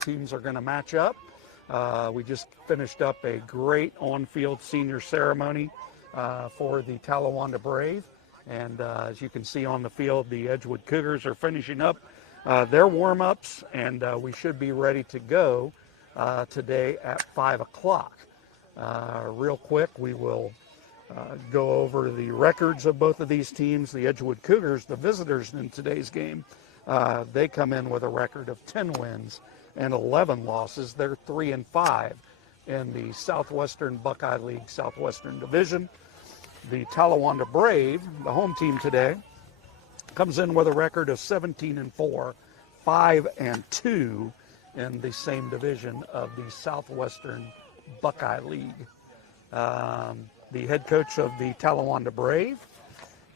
teams are going to match up. We just finished up a great on-field senior ceremony for the Talawanda Brave. And as you can see on the field, the Edgewood Cougars are finishing up their warm-ups, and we should be ready to go today at 5 o'clock. Real quick, we will go over the records of both of these teams. The Edgewood Cougars, the visitors in today's game, they come in with a record of 10 wins and 11 losses. They're 3-5 in the Southwestern Buckeye League Southwestern Division. The Talawanda Brave, the home team today, comes in with a record of 17-4, 5-2 in the same division of the Southwestern Buckeye League. The head coach of the Talawanda Brave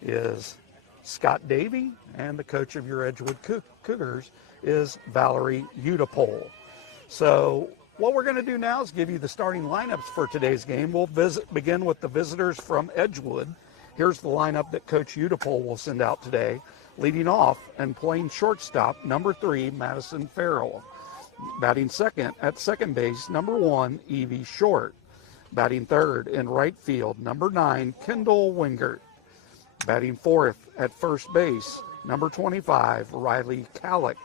is Scott Davey, and the coach of your Edgewood Cougars is Valerie Udapole. So what we're going to do now is give you the starting lineups for today's game. We'll begin with the visitors from Edgewood. Here's the lineup that Coach Udapole will send out today. Leading off and playing shortstop, number 3, Madison Farrell. Batting second at second base, number 1, Evie Short. Batting third in right field, number 9, Kendall Wingert. Batting fourth at first base, number 25, Riley Kallick.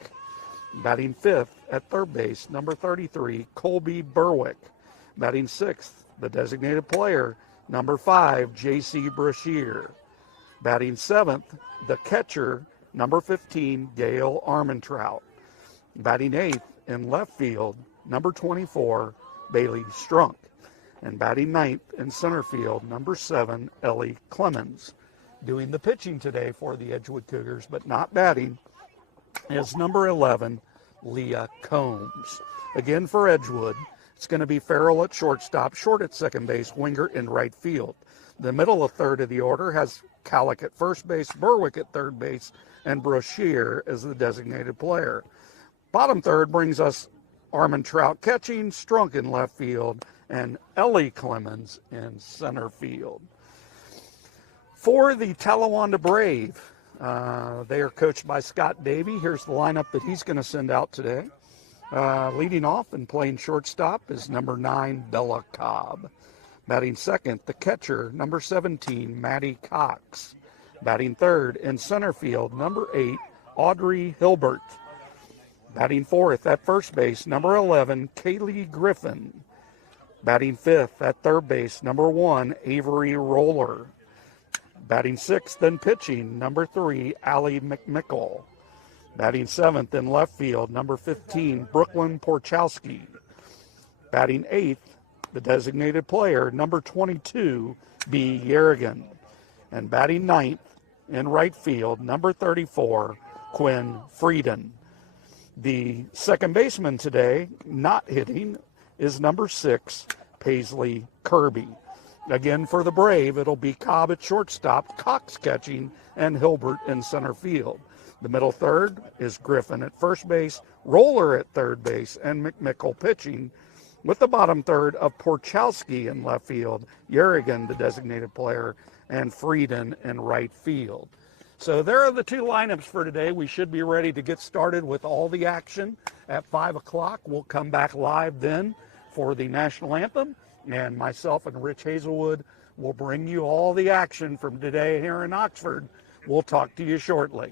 Batting fifth at third base, number 33, Colby Berwick. Batting sixth, the designated player, number 5, J.C. Brashear. Batting seventh, the catcher, number 15, Gail Armentrout. Batting eighth in left field, number 24, Bailey Strunk. And batting ninth in center field, number 7, Ellie Clemens. Doing the pitching today for the Edgewood Cougars, but not batting, is number 11, Leah Combs. Again for Edgewood, it's going to be Farrell at shortstop, Short at second base, Wingert in right field. The middle of third of the order has Kallick at first base, Berwick at third base, and Brashear as the designated player. Bottom third brings us Armentrout catching, Strunk in left field, and Ellie Clemens in center field. For the Talawanda Brave, they are coached by Scott Davey. Here's the lineup that he's going to send out today. Leading off and playing shortstop is number 9, Bella Cobb. Batting second, the catcher, number 17, Maddie Cox. Batting third in center field, number 8, Audrey Hilbert. Batting fourth at first base, number 11, Kaylee Griffin. Batting fifth at third base, number 1, Avery Roller. Batting sixth and pitching, number 3, Allie McMickle. Batting seventh in left field, number 15, Brooklyn Porchowski. Batting eighth, the designated player, number 22, B. Yerrigan. And batting ninth in right field, number 34, Quinn Frieden. The second baseman today, not hitting, is number 6, Paisley Kirby. Again, for the Brave, it'll be Cobb at shortstop, Cox catching, and Hilbert in center field. The middle third is Griffin at first base, Roller at third base, and McMickle pitching, with the bottom third of Porchowski in left field, Yerrigan, the designated player, and Frieden in right field. So there are the two lineups for today. We should be ready to get started with all the action at 5 o'clock. We'll come back live then for the national anthem, and myself and Rich Hazelwood will bring you all the action from today here in Oxford. We'll talk to you shortly.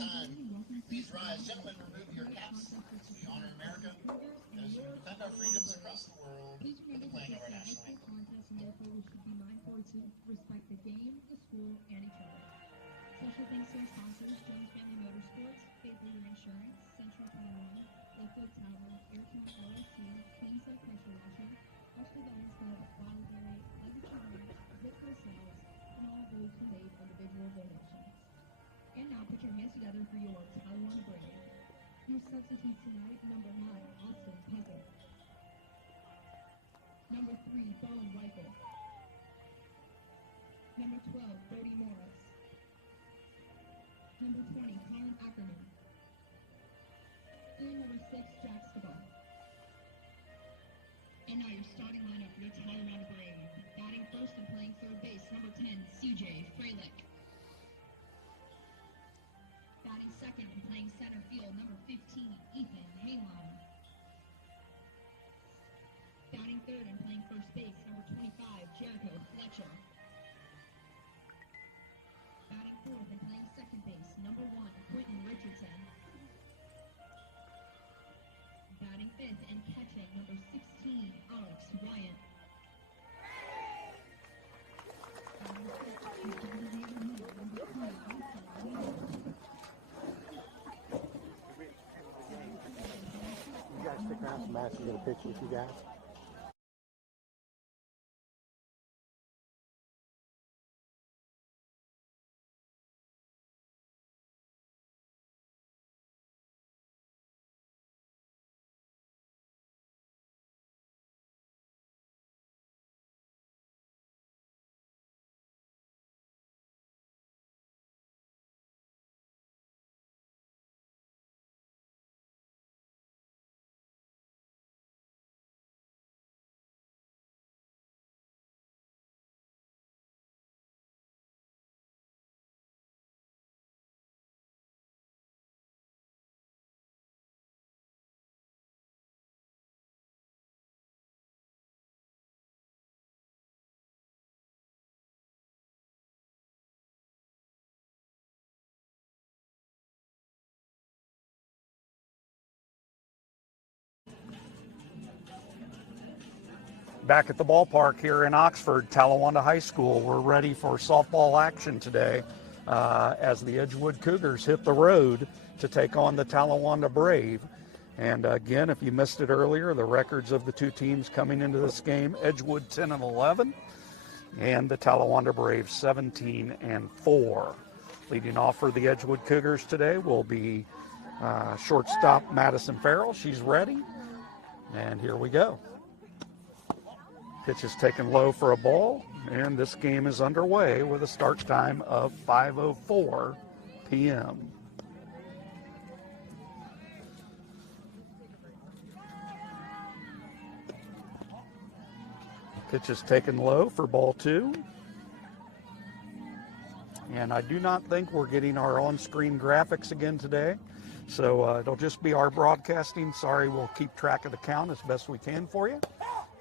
time. Please rise. Gentlemen, remove your caps. We honor America as we defend our freedoms across the world with the playing of our national anthem. Therefore, we should be mindful to respect the game, the school, and each other. Special thanks to our sponsors, Jones Family Motorsports, Faith Leader Insurance, Central 21, Lakewood Tavern, Aircon LLC, Clean Soap Pressure Washer, Ulster Gardens Club, Wildberry, Legacy Ranch, Zipco Sales, and all those who made individual donations. And now put your hands together for your Talawanda Brave. Your substitute tonight, number 9, Austin Puckett. Number 3, Bowen Reichel. Number 12, Brody Morris. Number 20, Colin Ackerman. And number 6, Jack Staball. And now your starting lineup for the Talawanda Brave. Batting first and playing third base, number 10, CJ Fralick. Batting second and playing center field, number 15, Ethan Hainline. Batting third and playing first base, number 25, Jericho Fletcher. Batting fourth and playing second base, number 1, Quentin Richardson. Batting fifth and catching, number 16, Alex Wyatt. You guys stick around some match and get a picture with you guys. Back at the ballpark here in Oxford, Talawanda High School. We're ready for softball action today as the Edgewood Cougars hit the road to take on the Talawanda Brave. And again, if you missed it earlier, the records of the two teams coming into this game, Edgewood 10-11 and the Talawanda Brave 17-4. Leading off for the Edgewood Cougars today will be shortstop Madison Farrell. She's ready. And here we go. Pitch is taken low for a ball, and this game is underway with a start time of 5:04 p.m. Pitch is taken low for ball 2. And I do not think we're getting our on-screen graphics again today. So it'll just be our broadcasting. Sorry, we'll keep track of the count as best we can for you.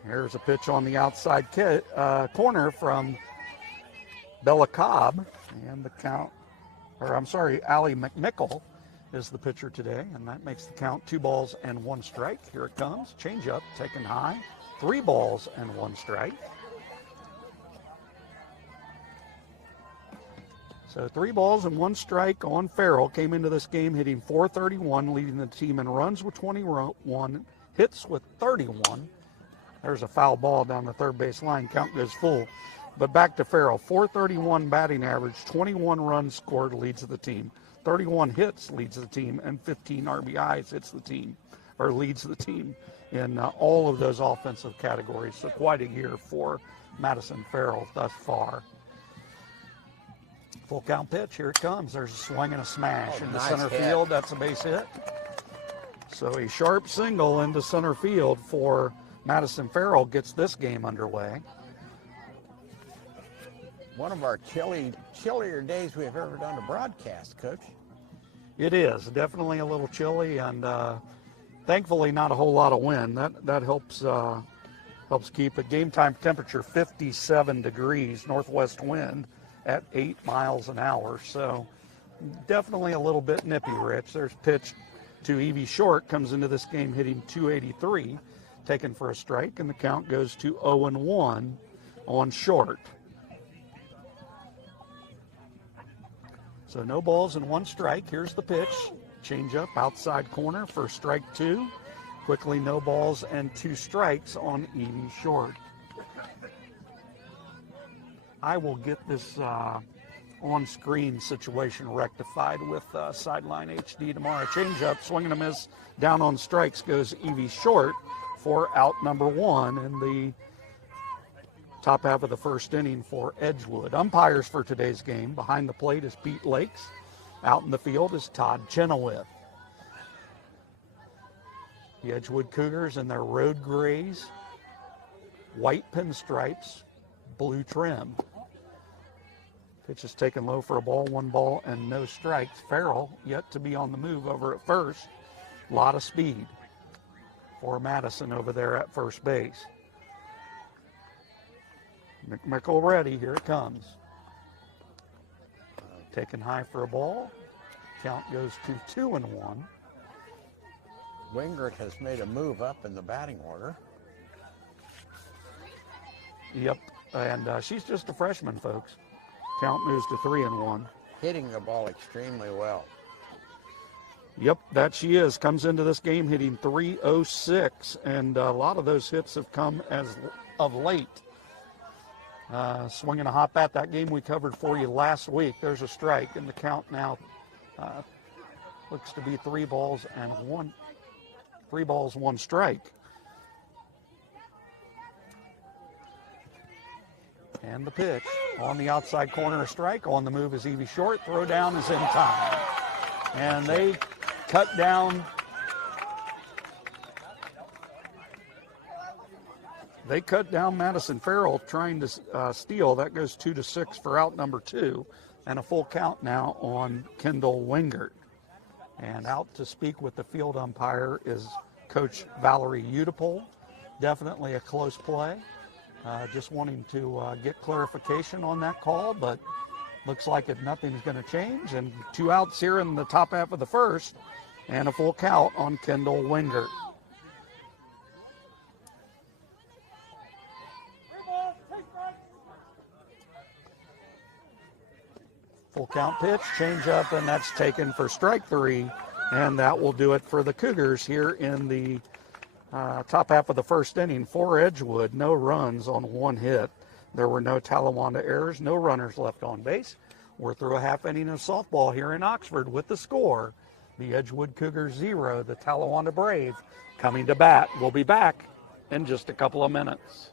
Here's a pitch on the outside corner from Bella Cobb. And the count, Allie McMickle is the pitcher today. And that makes the count 2 balls and 1 strike. Here it comes. Change up, taken high. 3 balls and 1 strike. So 3 balls and 1 strike on Farrell. Came into this game hitting .431, leading the team in runs with 21, hits with 31. There's a foul ball down the third base line. Count goes full. But back to Farrell. .431 batting average, 21 runs scored leads the team. 31 hits leads the team, and 15 RBIs leads the team in all of those offensive categories. So quite a year for Madison Farrell thus far. Full count pitch. Here it comes. There's a swing and a smash into center field. That's a base hit. So a sharp single into center field for Madison Farrell gets this game underway. One of our chillier days we've ever done a broadcast, Coach. It is definitely a little chilly, and thankfully not a whole lot of wind. That helps keep a game time temperature 57 degrees, northwest wind at 8 miles an hour. So definitely a little bit nippy, Rich. There's pitch to Evie Short, comes into this game hitting 283, taken for a strike, and the count goes to 0-1 on Short. So no balls and one strike. Here's the pitch. Change up outside corner for strike two. Quickly no balls and two strikes on Evie Short. I will get this on-screen situation rectified with Sideline HD tomorrow. Change up, swing and a miss, down on strikes goes Evie Short for out number one in the top half of the first inning for Edgewood. Umpires for today's game: behind the plate is Pete Lakes. Out in the field is Todd Chenoweth. The Edgewood Cougars in their road grays, white pinstripes, blue trim. Pitch is taken low for a ball, 1 ball and no strikes. Farrell yet to be on the move over at first. A lot of speed for Madison over there at first base. McMickle ready, here it comes. Taken high for a ball. Count goes to 2-1. Wingert has made a move up in the batting order. Yep, and she's just a freshman, folks. Count moves to 3-1. Hitting the ball extremely well. Yep, that she is. Comes into this game hitting .306, and a lot of those hits have come as of late. Swinging a hop at that game we covered for you last week. There's a strike, and the count now looks to be 3 balls, 1 strike. And the pitch on the outside corner, a strike. On the move is Evie Short. Throw down is in time. And they cut down. They cut down Madison Farrell trying to steal. That goes 2-6 for out number 2. And a full count now on Kendall Wingert. And out to speak with the field umpire is Coach Valerie Udipole. Definitely a close play. Just wanting to get clarification on that call, but looks like nothing's going to change. And 2 outs here in the top half of the first, and a full count on Kendall Wingert. Full count pitch, change up, and that's taken for strike 3, and that will do it for the Cougars here in the top half of the first inning. For Edgewood, no runs on 1 hit. There were no Talawanda errors, no runners left on base. We're through a half inning of softball here in Oxford with the score. The Edgewood Cougars 0, the Talawanda Brave coming to bat. We'll be back in just a couple of minutes.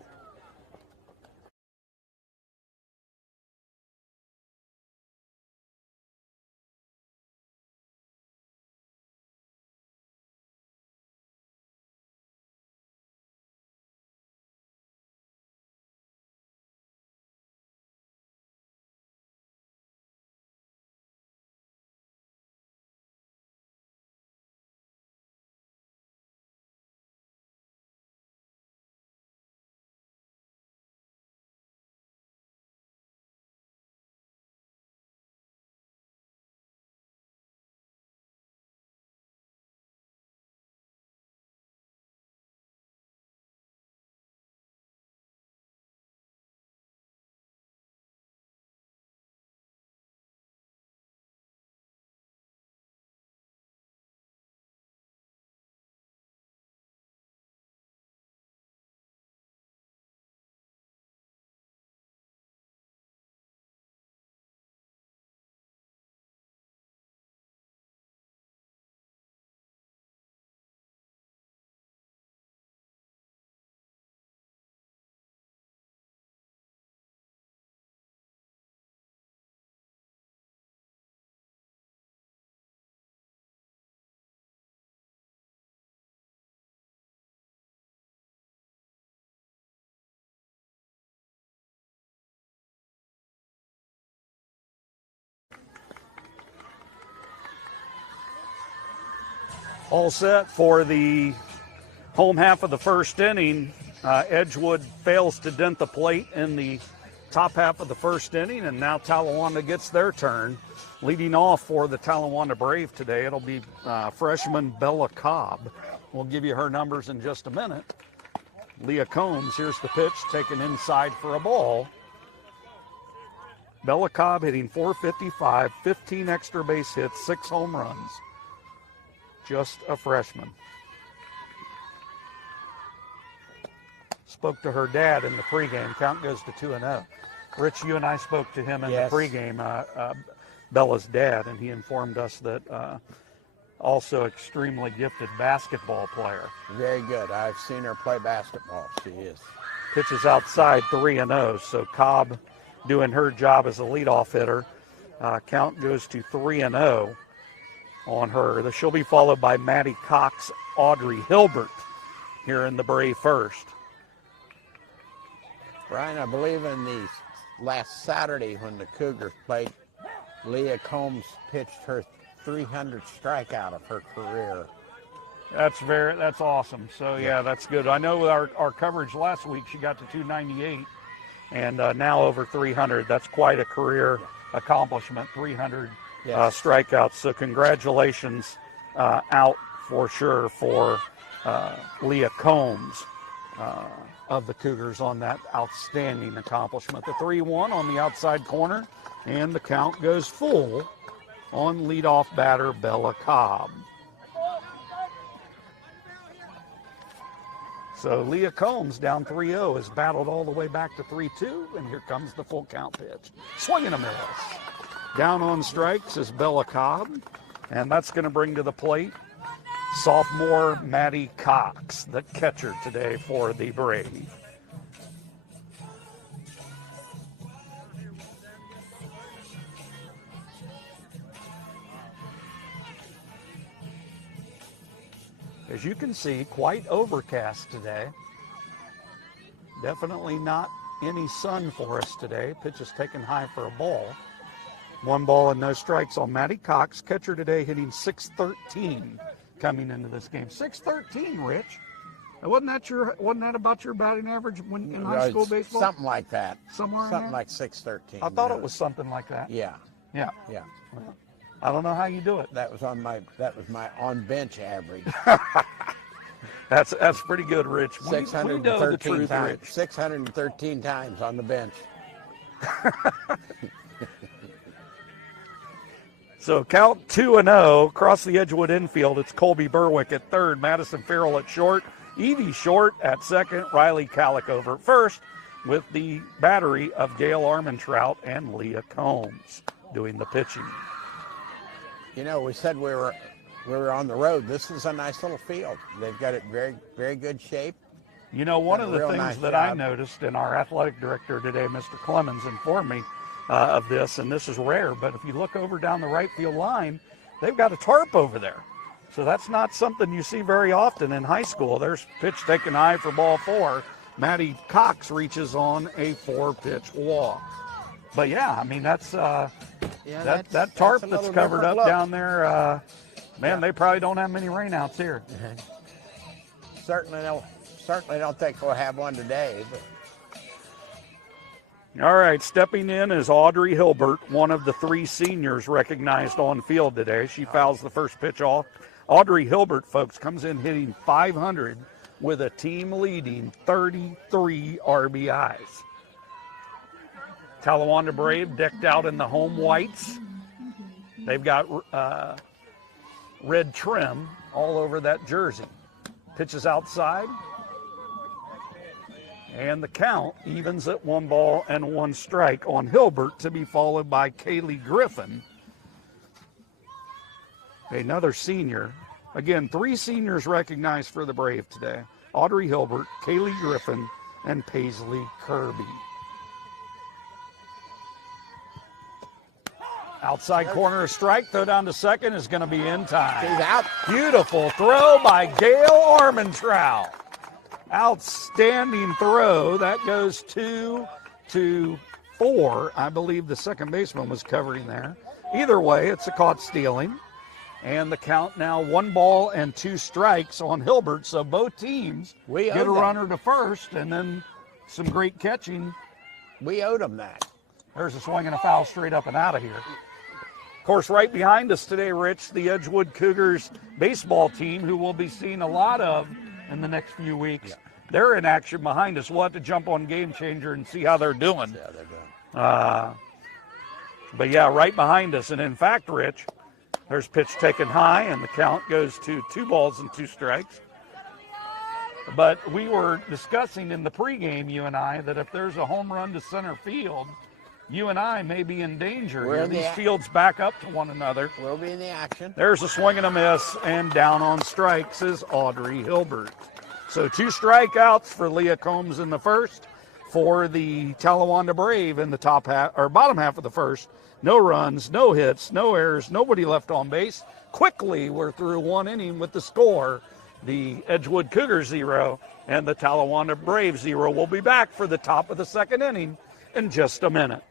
All set for the home half of the first inning. Edgewood fails to dent the plate in the top half of the first inning, and now Talawanda gets their turn. Leading off for the Talawanda Brave today, it'll be freshman Bella Cobb. We'll give you her numbers in just a minute. Leah Combs, here's the pitch, taken inside for a ball. Bella Cobb hitting .455, 15 extra base hits, 6 home runs. Just a freshman. Spoke to her dad in the pregame. Count goes to 2-0. Rich, you and I spoke to him in the pregame, Bella's dad, and he informed us that also extremely gifted basketball player. Very good. I've seen her play basketball. She is. Pitches outside 3-0, so Cobb doing her job as a leadoff hitter. Count goes to 3-0 on her. She'll be followed by Maddie Cox, Audrey Hilbert here in the Brave first. Brian, I believe in the last Saturday when the Cougars played, Leah Combs pitched her 300th strikeout of her career. That's awesome. So yeah, that's good. I know with our coverage last week, she got to 298, and now over 300. That's quite a career accomplishment. 300 strikeouts. So congratulations out for sure for Leah Combs of the Cougars on that outstanding accomplishment. The 3-1 on the outside corner, and the count goes full on leadoff batter Bella Cobb. So Leah Combs down 3-0 has battled all the way back to 3-2, and here comes the full count pitch. Swing and a miss. Down on strikes is Bella Cobb, and that's going to bring to the plate sophomore Maddie Cox, the catcher today for the Brave. As you can see, quite overcast today. Definitely not any sun for us today. Pitch is taken high for a ball. 1 ball and no strikes on Maddie Cox. Catcher today hitting .613 coming into this game. .613, Rich. Wasn't that about your batting average when in high school baseball? Something like that. Somewhere something in there? Like .613. I thought it was something like that. Yeah. Yeah. Yeah. Well, I don't know how you do it. That was my on bench average. That's pretty good, Rich. We know the truth, times. Rich. 613 times on the bench. So count 2-0 across the Edgewood infield. It's Colby Berwick at third, Madison Farrell at short, Evie Short at second, Riley Calic over at first, with the battery of Gail Armentrout and Leah Combs doing the pitching. You know, we said we were on the road. This is a nice little field. They've got it very, very good shape. You know, one of the things nice that job. I noticed, and our athletic director today, Mr. Clemens, informed me of this, and this is rare, but if you look over down the right field line, they've got a tarp over there. So that's not something you see very often in high school. There's pitch taken high for ball 4. Maddie Cox reaches on a 4-pitch walk. But yeah, I mean, that's that tarp that's covered up down there. They probably don't have many rainouts here. Certainly don't think we'll have one today. But. All right, stepping in is Audrey Hilbert, one of the 3 seniors recognized on field today. She fouls the first pitch off. Audrey Hilbert, folks, comes in hitting .500 with a team-leading 33 RBIs. Talawanda Brave decked out in the home whites. They've got red trim all over that jersey. Pitches outside. And the count evens at 1 ball and 1 strike on Hilbert, to be followed by Kaylee Griffin, another senior. Again, 3 seniors recognized for the Brave today. Audrey Hilbert, Kaylee Griffin, and Paisley Kirby. Outside corner, a strike. Throw down to second is going to be in time. He's out. Beautiful throw by Gail Armentrout. Outstanding throw. That goes 2-4. I believe the second baseman was covering there. Either way, it's a caught stealing. And the count now 1 ball and 2 strikes on Hilbert. So both teams get a runner to first, and then some great catching We owed them that. There's a swing and a foul straight up and out of here. Of course, right behind us today, Rich, the Edgewood Cougars baseball team, who we'll be seeing a lot of in the next few weeks. Yeah. They're in action behind us. We'll have to jump on Game Changer and see how they're doing. Yeah, they're doing. But yeah, right behind us. And in fact, Rich, there's pitch taken high, and the count goes to 2-2 strikes. But we were discussing in the pregame, you and I, that if there's a home run to center field, you and I may be in danger. We're in These the fields back up to one another. We'll be in the action. There's a swing and a miss, and down on strikes is Audrey Hilbert. So 2 strikeouts for Leah Combs in the first. For the Talawanda Brave in the top half or bottom half of the first. No runs, no hits, no errors, nobody left on base. Quickly, we're through 1 inning with the score. The Edgewood Cougars 0 and the Talawanda Brave 0. We'll be back for the top of the second inning in just a minute.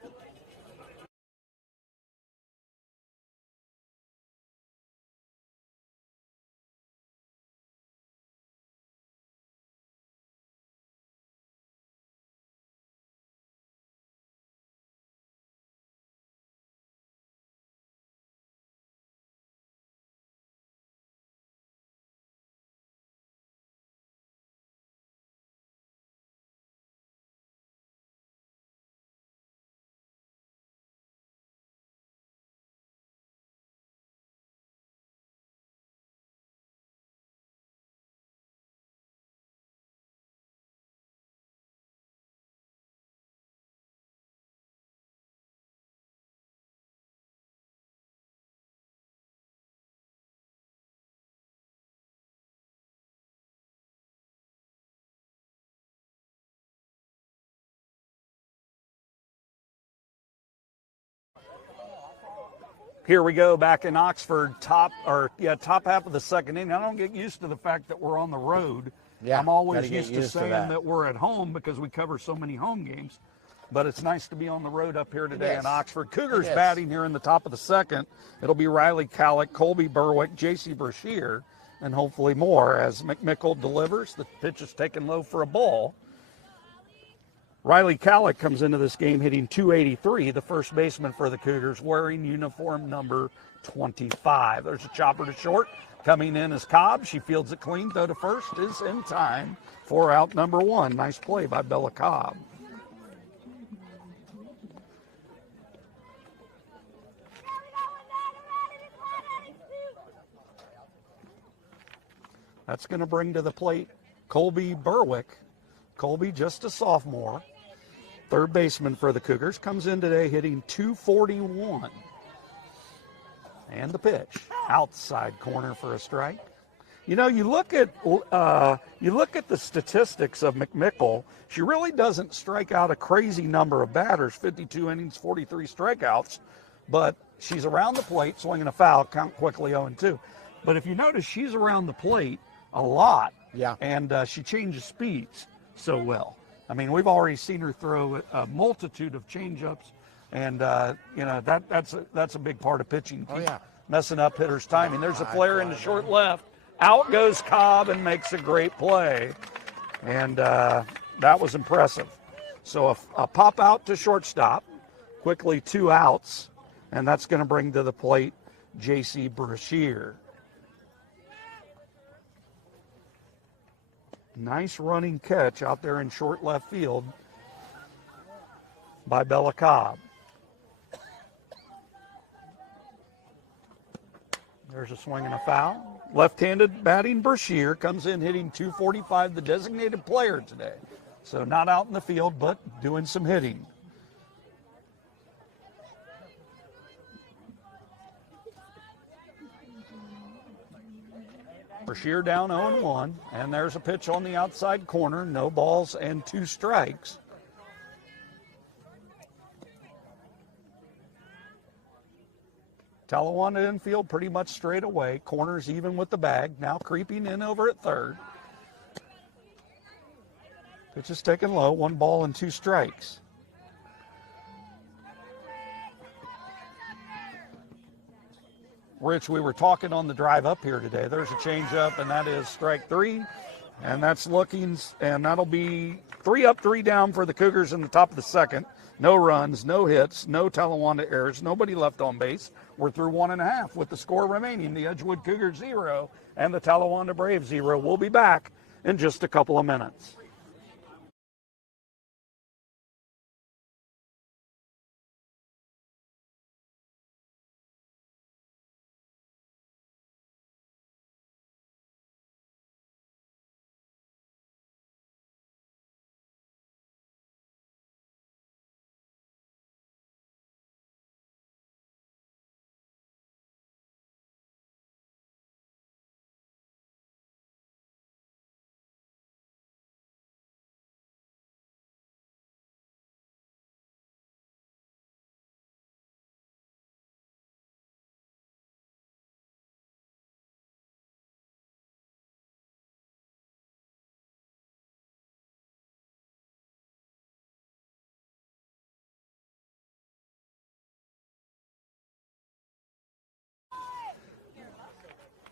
Here we go back in Oxford, top half of the second inning. I don't get used to the fact that we're on the road. Yeah, I'm always gotta get used to used to saying that. that we're at home because we cover so many home games. But it's nice to be on the road up here today in Oxford. Cougars It is. batting here in the top of the second. It'll be Riley Calick, Colby Berwick, J.C. Brashear, and hopefully more as McMickle delivers. The pitch is taken low for a ball. Riley Calick comes into this game hitting .283, the first baseman for the Cougars, wearing uniform number 25. There's a chopper to short. Coming in is Cobb. She fields it clean. Throw to first is in time for out number 1. Nice play by Bella Cobb. That's going to bring to the plate Colby Berwick. Colby, just a sophomore. Third baseman for the Cougars, comes in today hitting .241. And the pitch, outside corner for a strike. You know, you look at the statistics of McMickle. She really doesn't strike out a crazy number of batters, 52 innings, 43 strikeouts. But she's around the plate, swinging a foul, count quickly 0-2. But if you notice, she's around the plate a lot. Yeah. And she changes speeds so well. I mean, we've already seen her throw a multitude of changeups, and that's a big part of pitching. Oh, yeah. Messing up hitters' timing. There's a flare into short left. Out goes Cobb and makes a great play, and that was impressive. So a pop out to shortstop, quickly 2 outs, and that's going to bring to the plate J.C. Brashear. Nice running catch out there in short left field by Bella Cobb. There's a swing and a foul. Left-handed batting Brashear comes in hitting .245, the designated player today. So not out in the field, but doing some hitting. Brashear down 0-1, and there's a pitch on the outside corner. No balls and 2 strikes. Talawanda infield pretty much straight away. Corners even with the bag. Now creeping in over at third. Pitch is taken low. 1 ball and 2 strikes. Rich, we were talking on the drive up here today. There's a changeup, and that is strike 3. And that's looking, and that'll be 3 up, 3 down for the Cougars in the top of the second. No runs, no hits, no Talawanda errors, nobody left on base. We're through 1.5 with the score remaining. The Edgewood Cougars 0 and the Talawanda Braves 0. We'll be back in just a couple of minutes.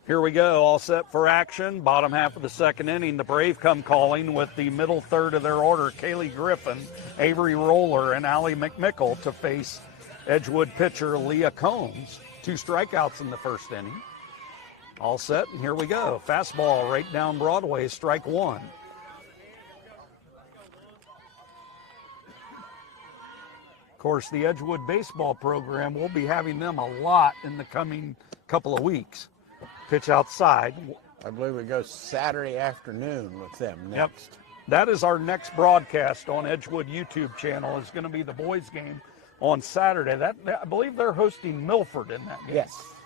Here we go, all set for action. Bottom half of the second inning. The Brave come calling with the middle third of their order. Kaylee Griffin, Avery Roller, and Allie McMickle to face Edgewood pitcher Leah Combs. 2 strikeouts in the first inning. All set, and here we go. Fastball right down Broadway, strike 1. Of course, the Edgewood baseball program, we'll be having them a lot in the coming couple of weeks. Pitch outside. I believe it goes Saturday afternoon with them next. Yep. That is our next broadcast on Edgewood YouTube channel. Is going to be the boys game on Saturday. I believe they're hosting Milford in that game.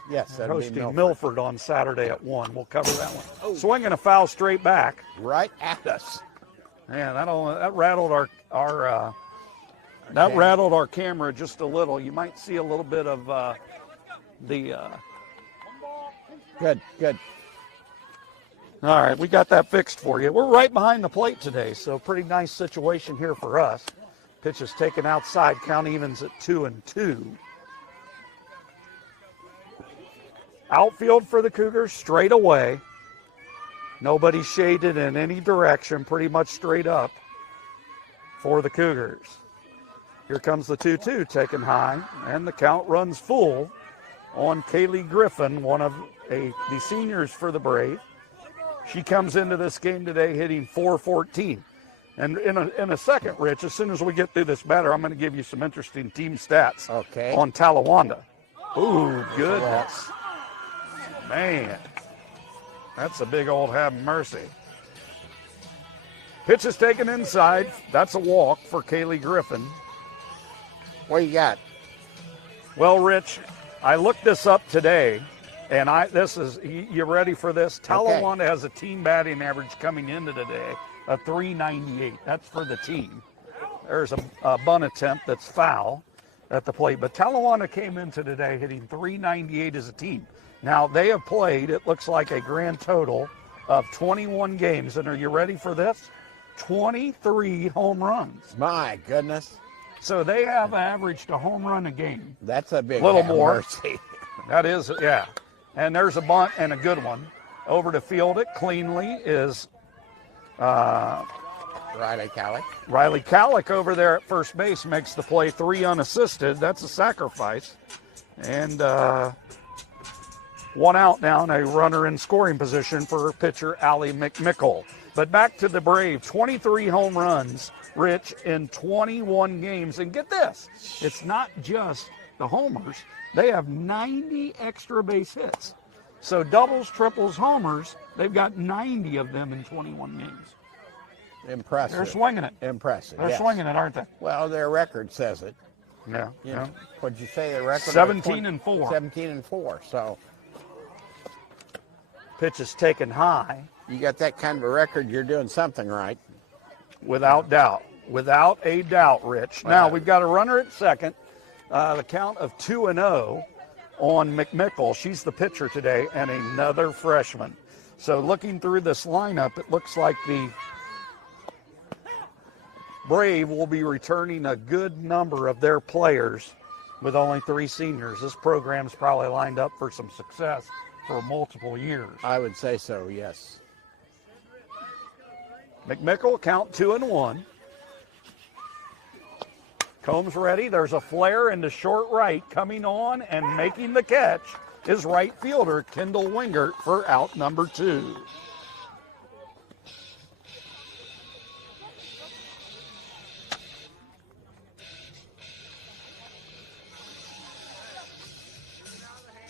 Yes, They're that'll be hosting Milford. Milford on Saturday at 1. We'll cover that one. Swinging a foul straight back. Right at us. Man, that rattled our rattled our camera just a little. You might see a little bit of the. Good. All right, we got that fixed for you. We're right behind the plate today, so pretty nice situation here for us. Pitch is taken outside. Count evens at 2-2. Outfield for the Cougars, straight away. Nobody shaded in any direction, pretty much straight up for the Cougars. Here comes the 2-2 taken high, and the count runs full on Kaylee Griffin, one of the seniors for the Brave. She comes into this game today hitting .414. And in a second, Rich, as soon as we get through this batter, I'm going to give you some interesting team stats on Talawanda. Ooh, goodness. Man, that's a big old have mercy. Pitch is taken inside. That's a walk for Kaylee Griffin. What you got? Well, Rich, I looked this up today, and you ready for this? Talawanda has a team batting average coming into today of .398. That's for the team. There's a bunt attempt that's foul at the plate, but Talawanda came into today hitting .398 as a team. Now, they have played, it looks like, a grand total of 21 games, and are you ready for this? 23 home runs. My goodness. So they have averaged a home run a game. That's a big little more. Mercy. That is, yeah. And there's a bunt and a good one. Over to field it cleanly is Riley Calick. Riley Calick over there at first base makes the play, 3 unassisted. That's a sacrifice. And 1 out now, and a runner in scoring position for pitcher Allie McMickle. But back to the Brave, 23 home runs, Rich, in 21 games. And get this, it's not just the homers. They have 90 extra base hits. So doubles, triples, homers, they've got 90 of them in 21 games. Impressive. They're swinging it. Impressive. They're swinging it, aren't they? Well, their record says it. Yeah. You know, what'd you say their record? 17-4. 17-4. So pitch is taken high. You got that kind of a record, you're doing something right. Without doubt. Without a doubt, Rich. Now, we've got a runner at second. The count of 2-0 on McMickle. She's the pitcher today, and another freshman. So looking through this lineup, it looks like the Brave will be returning a good number of their players with only 3 seniors. This program's probably lined up for some success for multiple years. I would say so, yes. McMickle, count 2-1. Combs ready. There's a flare into short right. Coming on and making the catch is right fielder Kendall Wingert for out number 2.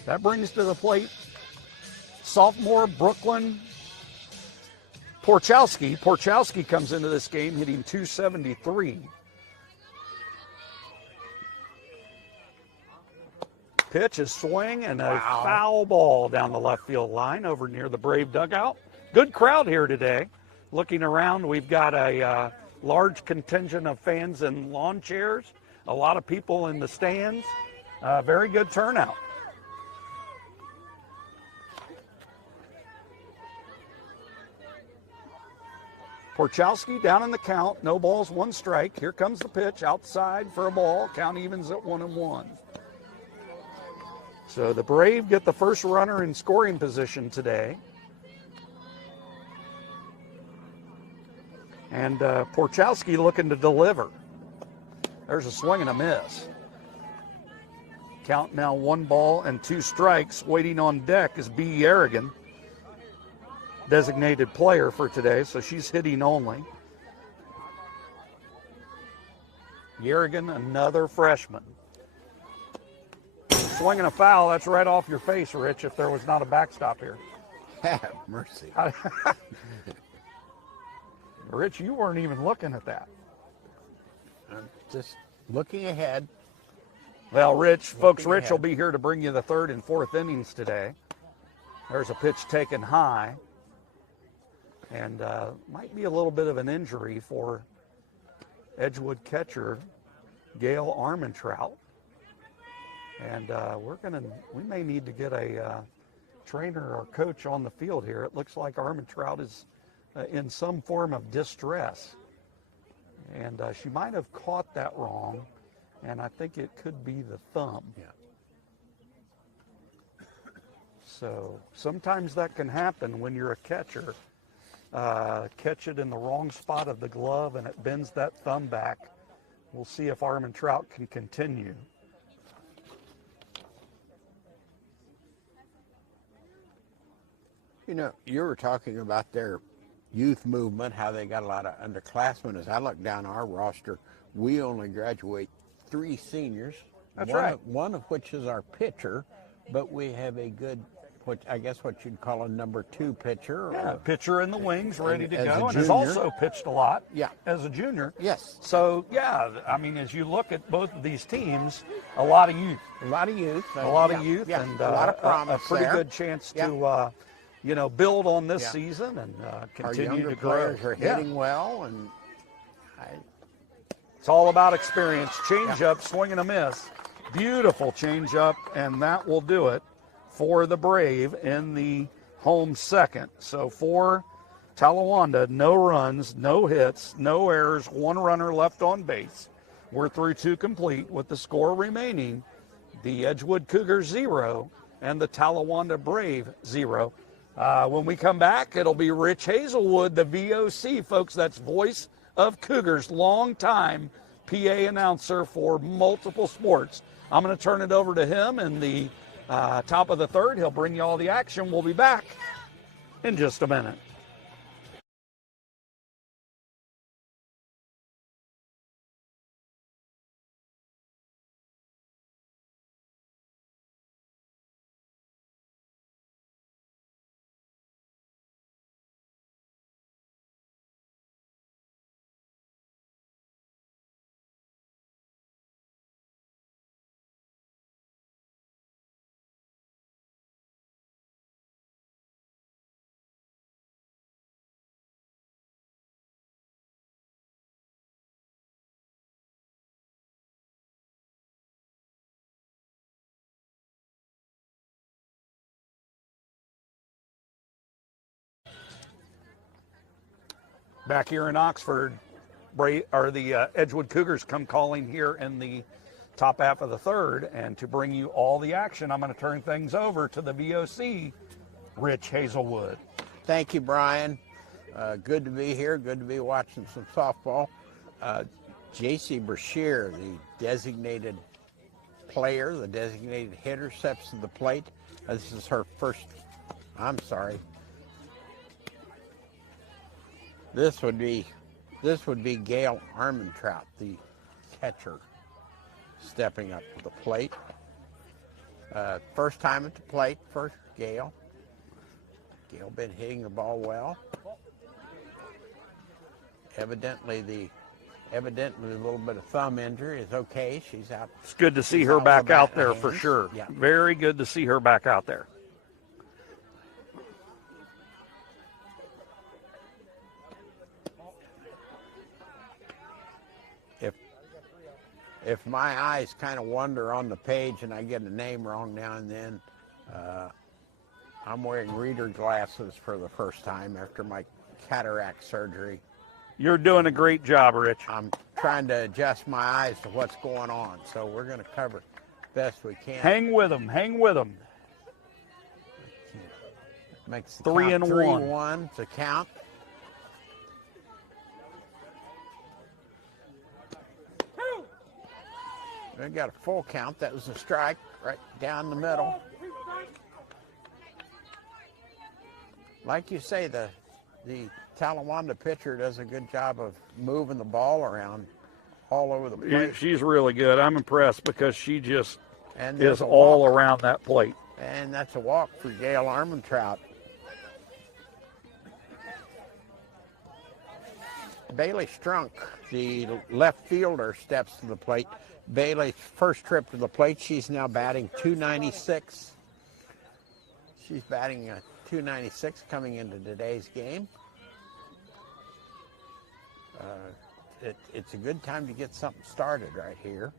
That brings to the plate sophomore Brooklyn Porchowski. Porchowski comes into this game hitting .273. Pitch is swing and a foul ball down the left field line over near the Brave dugout. Good crowd here today. Looking around, we've got a large contingent of fans in lawn chairs, a lot of people in the stands. Very good turnout. Porchowski down in the count, no balls, 1 strike. Here comes the pitch, outside for a ball. Count evens at 1-1. So the Brave get the first runner in scoring position today. And Porchowski looking to deliver. There's a swing and a miss. Count now 1 ball and 2 strikes. Waiting on deck is B. Yerrigan, designated player for today, so she's hitting only. Yerrigan, another freshman. Swinging a foul, that's right off your face, Rich, if there was not a backstop here. Have mercy. Rich, you weren't even looking at that. I'm just looking ahead. Well, Rich will be here to bring you the 3rd and 4th innings today. There's a pitch taken high. And might be a little bit of an injury for Edgewood catcher Gail Armentrout. And we may need to get a trainer or coach on the field here. It looks like Armentrout is in some form of distress. And she might have caught that wrong, and I think it could be the thumb. Yeah. So sometimes that can happen when you're a catcher. Catch it in the wrong spot of the glove and it bends that thumb back. We'll see if Armentrout can continue. You know, you were talking about their youth movement, how they got a lot of underclassmen. As I look down our roster, we only graduate 3 seniors. That's right. One of which is our pitcher, but we have a good, I guess what you'd call a number 2 pitcher. Yeah, pitcher in the wings, ready to go, and junior. has also pitched a lot Yeah. as a junior. Yes. So, yeah, I mean, as you look at both of these teams, a lot of youth. A lot of youth. A lot of youth, yeah. and a lot of promise a pretty there. good chance Yeah. to, build on this Yeah. season and Our continue younger to grow. players are hitting well, and It's all about experience. Change up, swing and a miss. Beautiful change up, and that will do it for the Brave in the home second. So for Talawanda, no runs, no hits, no errors, 1 runner left on base. We're through 2 complete with the score remaining. The Edgewood Cougars 0 and the Talawanda Brave 0. When we come back, it'll be Rich Hazelwood, the VOC, folks. That's Voice of Cougars, long-time PA announcer for multiple sports. I'm going to turn it over to him in the top of the 3rd. He'll bring you all the action. We'll be back in just a minute. Back here in Oxford, the Edgewood Cougars come calling here in the top half of the 3rd, and to bring you all the action, I'm going to turn things over to the VOC, Rich Hazelwood. Thank you, Brian. Good to be here. Good to be watching some softball. J.C. Brashear, the designated player, the designated hitter, steps to the plate. This is her first, I'm sorry. This would be Gail Armentrout, the catcher, stepping up to the plate. First time at the plate for Gail. Gail been hitting the ball well. Evidently a little bit of thumb injury is okay. She's out. It's good to see her back out there for sure. Yeah. Very good to see her back out there. If my eyes kind of wander on the page and I get a name wrong now and then, I'm wearing reader glasses for the first time after my cataract surgery. You're doing a great job, Rich. I'm trying to adjust my eyes to what's going on, so we're going to cover best we can. Hang with them. Hang with them. Makes the 3 count and 3-1 to count. We got a full count. That was a strike right down the middle. Like you say, the Talawanda pitcher does a good job of moving the ball around all over the plate. She's really good. I'm impressed because she just And is there's a all walk. around that plate. And that's a walk for Gail Armentrout. Bailey Strunk, the left fielder, steps to the plate. Bailey's first trip to the plate, she's now batting .296. She's batting .296 coming into today's game. It's a good time to get something started right here.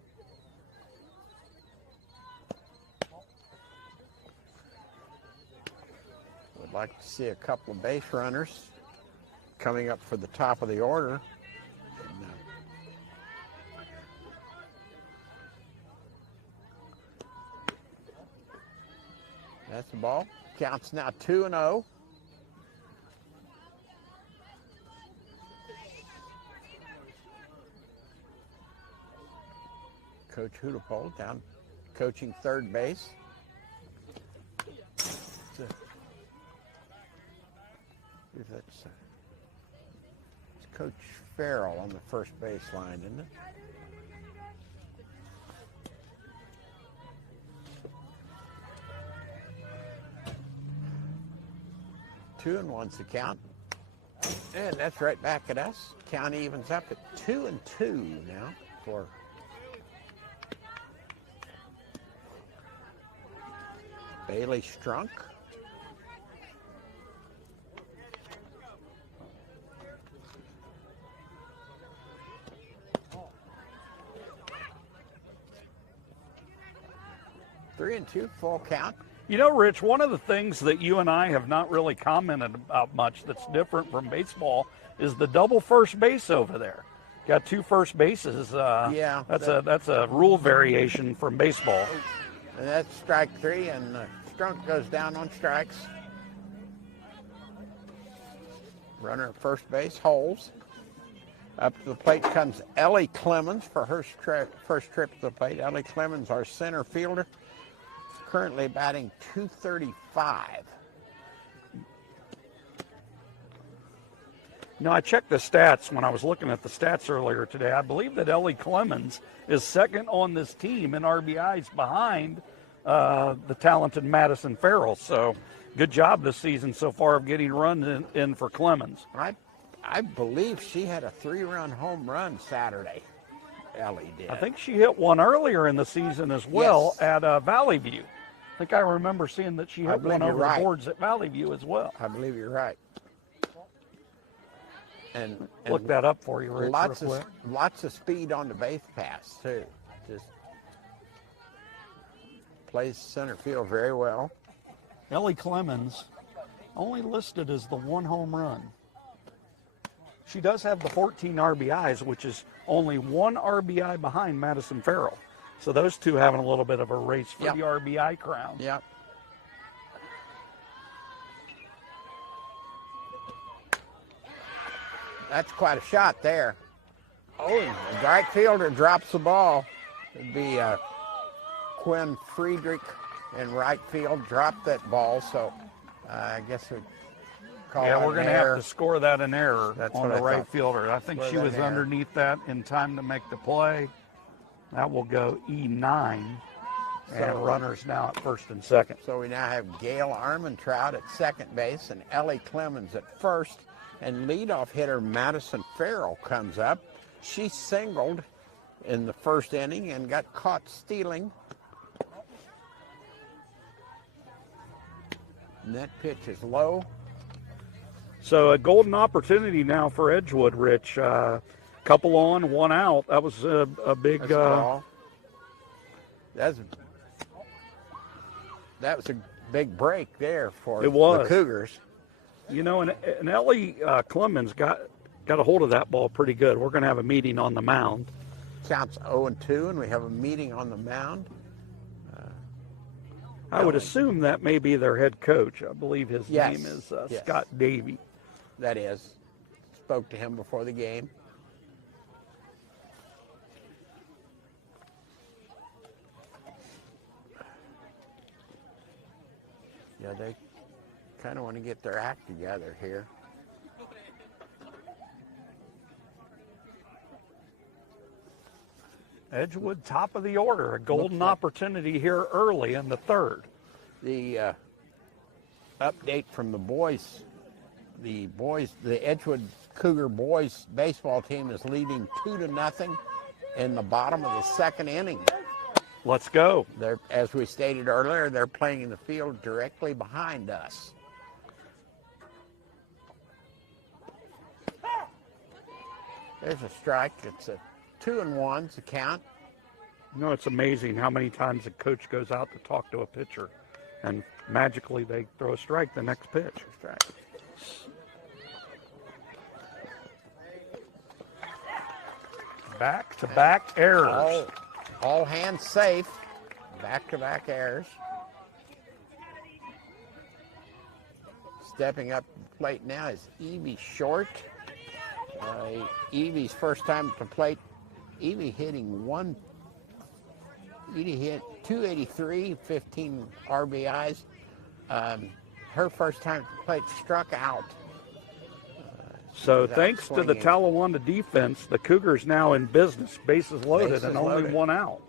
Would like to see a couple of base runners coming up for the top of the order. And, that's the ball. Counts now 2-0. Coach Hudapole down coaching third base. It's Coach Farrell on the first base line, isn't it? Two and one's the count. And that's right back at us. Count evens up at 2-2 now for Bailey Strunk. Three and two, full count. You know, Rich, one of the things that you and I have not really commented about much that's different from baseball is the double first base over there. Got two first bases. Yeah. That's a rule variation from baseball. And that's strike three, and Strunk goes down on strikes. Runner at first base holds. Up to the plate comes Ellie Clemens for her first trip to the plate. Ellie Clemens, our center fielder, currently batting .235. Now, I checked the stats when I was looking at the stats earlier today. I believe that Ellie Clemens is second on this team in RBIs behind the talented Madison Farrell. So good job this season so far of getting runs in for Clemens. I believe she had a 3-run home run Saturday. Ellie did. I think she hit one earlier in the season as well. Yes. At Valley View. I think I remember seeing that she hit one over the boards at Valley View as well. I believe you're right. And look that up for you, Rich, lots of speed on the base pass too. Just plays center field very well. Ellie Clemens only listed as the one home run. She does have the 14 RBIs, which is only one RBI behind Madison Farrell. So those two having a little bit of a race for the RBI crown. Yep. That's quite a shot there. Oh, the right fielder drops the ball. It'd be Quinn Friedrich in right field dropped that ball, so I guess we call Yeah, that we're an going to error. have to score that an error That's on what the I right thought. fielder. I think Score she that was an error. underneath that in time to make the play. That will go E9. And runners now at first and second. So we now have Gail Armentrout at second base and Ellie Clemens at first. And leadoff hitter Madison Farrell comes up. She singled in the first inning and got caught stealing. And that pitch is low. So a golden opportunity now for Edgewood, Rich. Couple on, one out. That was a big. That's a ball. That was a big break there for the Cougars. You know, and Ellie Clemens got a hold of that ball pretty good. We're going to have a meeting on the mound. Counts 0-2, and we have a meeting on the mound. I would assume that may be their head coach. I believe his Yes, name is yes. Scott Davey. That is. Spoke to him before the game. Yeah, they kind of want to get their act together here. Edgewood, top of the order. A golden opportunity here early in the third. The update from the boys, the Edgewood Cougar boys baseball team is leading 2-0 in the bottom of the second inning. Let's go. As we stated earlier, they're playing in the field directly behind us. There's a strike. It's a 2-1's the count. You know, it's amazing how many times a coach goes out to talk to a pitcher, and magically they throw a strike the next pitch. Strike. Back-to-back errors. All hands safe. Back-to-back errors. Stepping up to the plate now is Evie Short. Evie's first time at the plate. Evie hit 283, 15 RBIs. Her first time at the plate struck out. So thanks to the Talawanda defense, the Cougars now in business, bases loaded and only one out.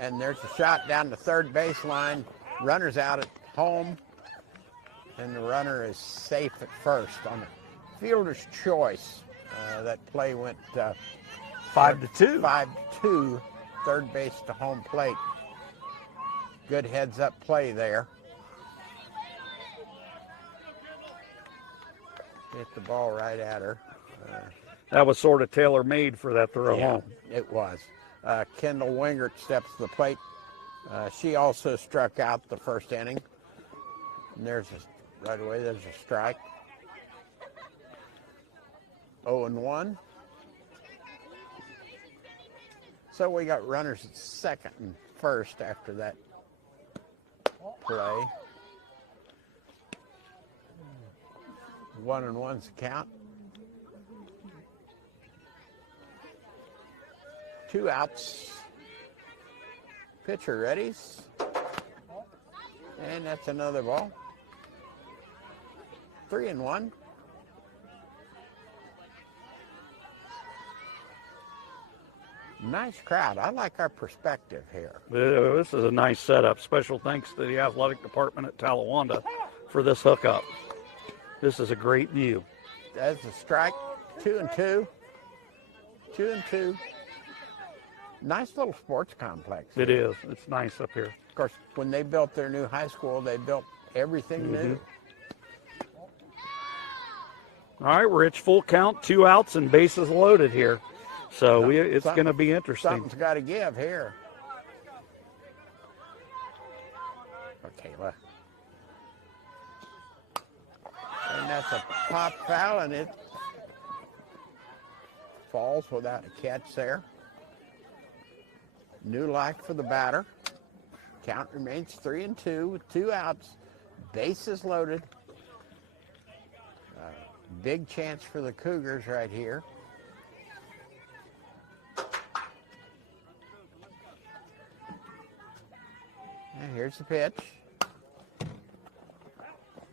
And there's a shot down the third baseline. Runner's out at home, and the runner is safe at first on the fielder's choice. That play went 5-2. 5-2, third base to home plate. Good heads-up play there. Hit the ball right at her. That was sort of tailor-made for that throw home. It was. Kendall Wingert steps to the plate. She also struck out the first inning. And right away, there's a strike. 0-1. So we got runners at second and first after that play. 1-1's the count. 2 outs. Pitcher readies. And that's another ball. 3-1. Nice crowd. I like our perspective here. This is a nice setup. Special thanks to the athletic department at Talawanda for this hookup. This is a great view. That's a strike. 2-2. 2-2. Nice little sports complex. It is. It's nice up here. Of course, when they built their new high school, they built everything new. All right, Rich, full count, 2 outs and bases loaded here. So it's going to be interesting. Something's got to give here. Okay, well. And that's a pop foul, and it falls without a catch there. New life for the batter. Count remains 3-2 with 2 outs. Bases loaded. big chance for the Cougars right here. And here's the pitch.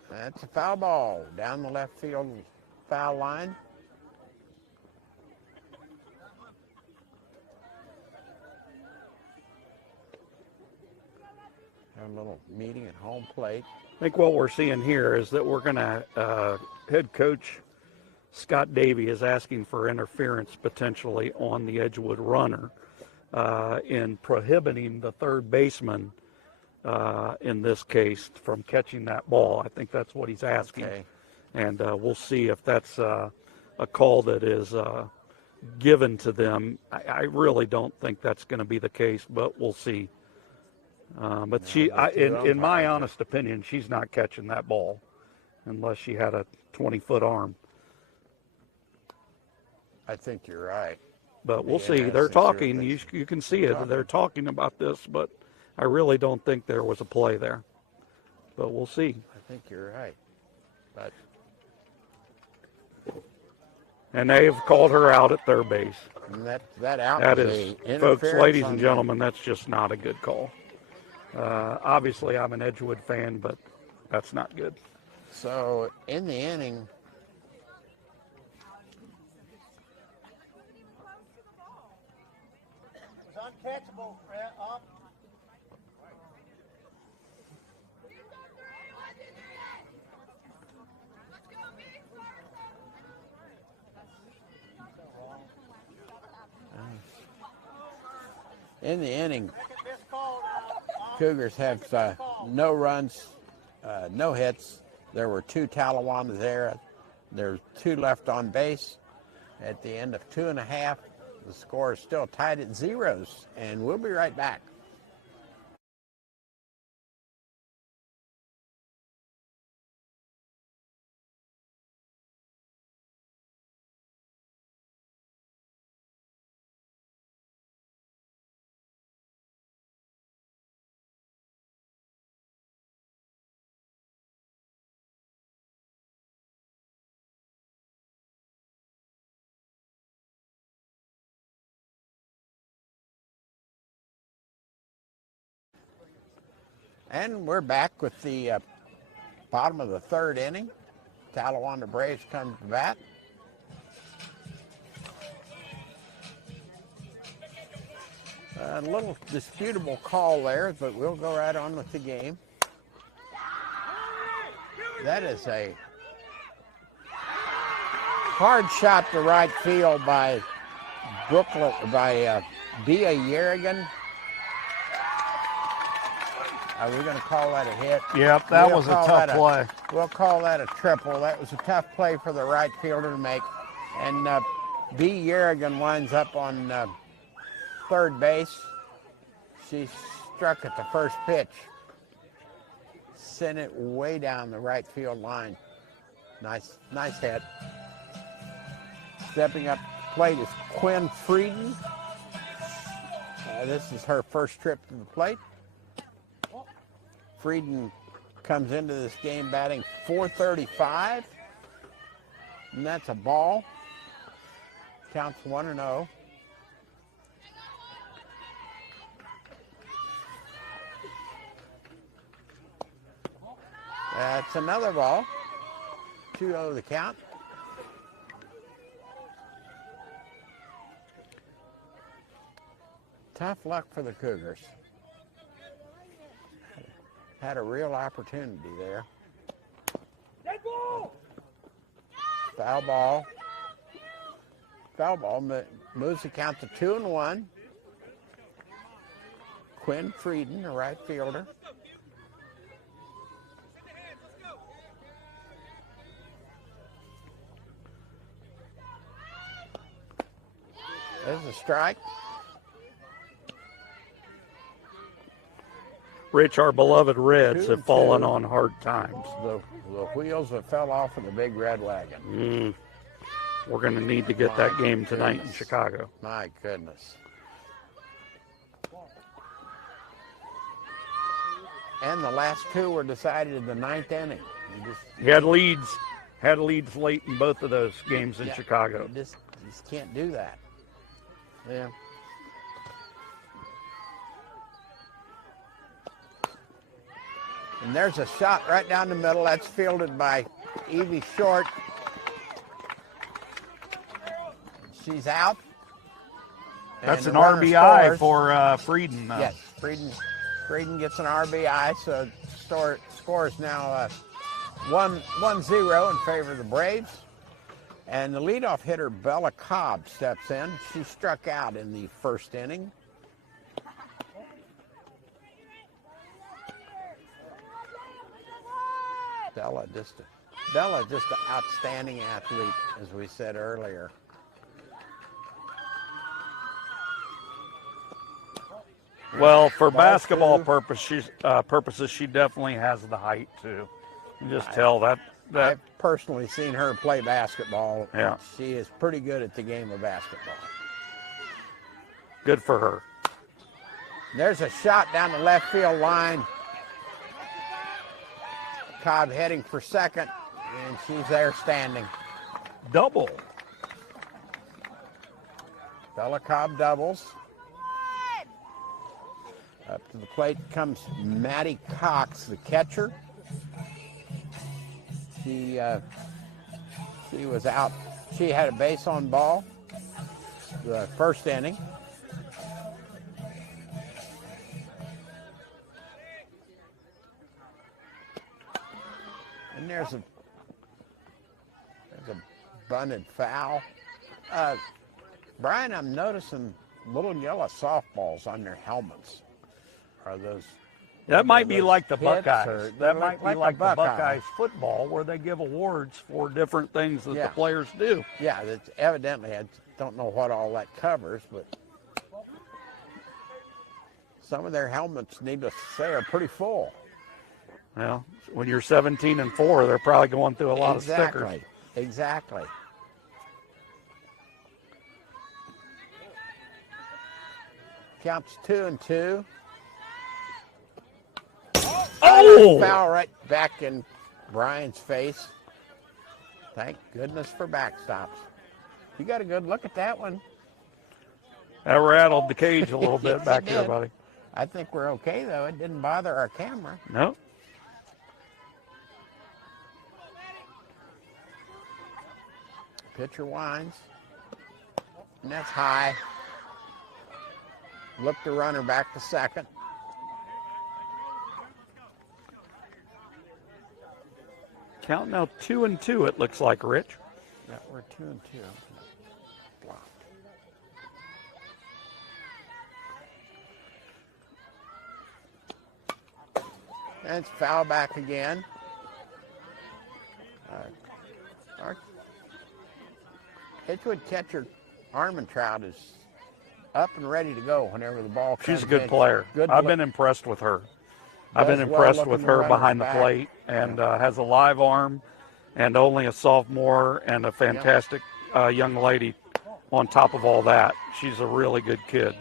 That's a foul ball down the left field foul line. Have a little meeting at home plate. I think what we're seeing here is that we're going to, head coach Scott Davey is asking for interference potentially on the Edgewood runner in prohibiting the third baseman in this case from catching that ball. I think that's what he's asking. Okay. And we'll see if that's a call that is given to them. I really don't think that's going to be the case, but we'll see. But in my honest opinion, she's not catching that ball unless she had a 20-foot arm. I think you're right. But we'll see. They're talking. You can see it. They're talking about this, but I really don't think there was a play there. But we'll see. I think you're right. But And they've called her out at third base. and that out That was is, a folks, interference ladies on and the- gentlemen, that's just not a good call. Obviously, I'm an Edgewood fan, but that's not good. So in the inning, It was uncatchable, up. Cougars have no runs, no hits. There were 2 Talawanda there. There's 2 left on base. At the end of 2.5, the score is still tied at 0s, and we'll be right back. And we're back with the bottom of the 3rd inning. Talawanda Braves come to bat. A little disputable call there, but we'll go right on with the game. That is a hard shot to right field by Bia Yerrigan. Are we going to call that a hit? Yep, that We'll was a call tough that play. We'll call that a triple. That was a tough play for the right fielder to make. And B. Yerrigan winds up on third base. She struck at the first pitch. Sent it way down the right field line. Nice hit. Stepping up to plate is Quinn Frieden. This is her first trip to the plate. Frieden comes into this game batting .435, and that's a ball. Counts 1-0. That's another ball. 2-0 the count. Tough luck for the Cougars. Had a real opportunity there. Foul ball. Foul ball moves the count to 2-1. Quinn Frieden, a right fielder. There's a strike. Rich, our beloved Reds 2-2. have fallen on hard times. The wheels that fell off of the big red wagon. We're going to need to get that game tonight in Chicago. My goodness. And the last 2 were decided in the 9th inning. He had leads. Had leads late in both of those games in Yeah, Chicago. You just can't do that. Yeah. And there's a shot right down the middle. That's fielded by Evie Short. She's out. That's And an the runner RBI scores. for Frieden. Yes, Frieden gets an RBI, so score is now 1-0 in favor of the Braves. And the leadoff hitter, Bella Cobb, steps in. She struck out in the first inning. Bella just an outstanding athlete, as we said earlier. Well, for Ball basketball two. purposes, she definitely has the height too. You just tell that. I've personally seen her play basketball. Yeah. She is pretty good at the game of basketball. Good for her. There's a shot down the left field line. Cobb heading for second, and she's there standing. Double. Bella Cobb doubles. Up to the plate comes Maddie Cox, the catcher. She was out. She had a base on ball the first inning. And there's a bunted foul. Brian, I'm noticing little yellow softballs on their helmets. Are those? That might be like the hits, Buckeyes. or That might be like like the the Buckeyes. Buckeyes football, where they give awards for different things that Yeah. the players do. Yeah, that's evidently. I don't know what all that covers, but some of their helmets, needless to say, are pretty full. Well, when you're 17-4, they're probably going through a lot of stickers. Exactly. Counts 2-2. Oh! Foul right back in Brian's face. Thank goodness for backstops. You got a good look at that one. That rattled the cage a little bit Yes, back it there, did. buddy. I think we're okay, though. It didn't bother our camera. No. Pitcher winds. And that's high. Look the runner back to second. Count now 2-2, it looks like, Rich. Yeah, we're 2-2. Blocked. And it's foul back again. Our Edgewood catcher, Armentrout, is up and ready to go whenever the ball comes She's a good in. player. Good I've look. been impressed with her. I've been Does well impressed looking with the her runners behind the back. plate, and has a live arm, and only a sophomore, and a fantastic young lady on top of all that. She's a really good kid.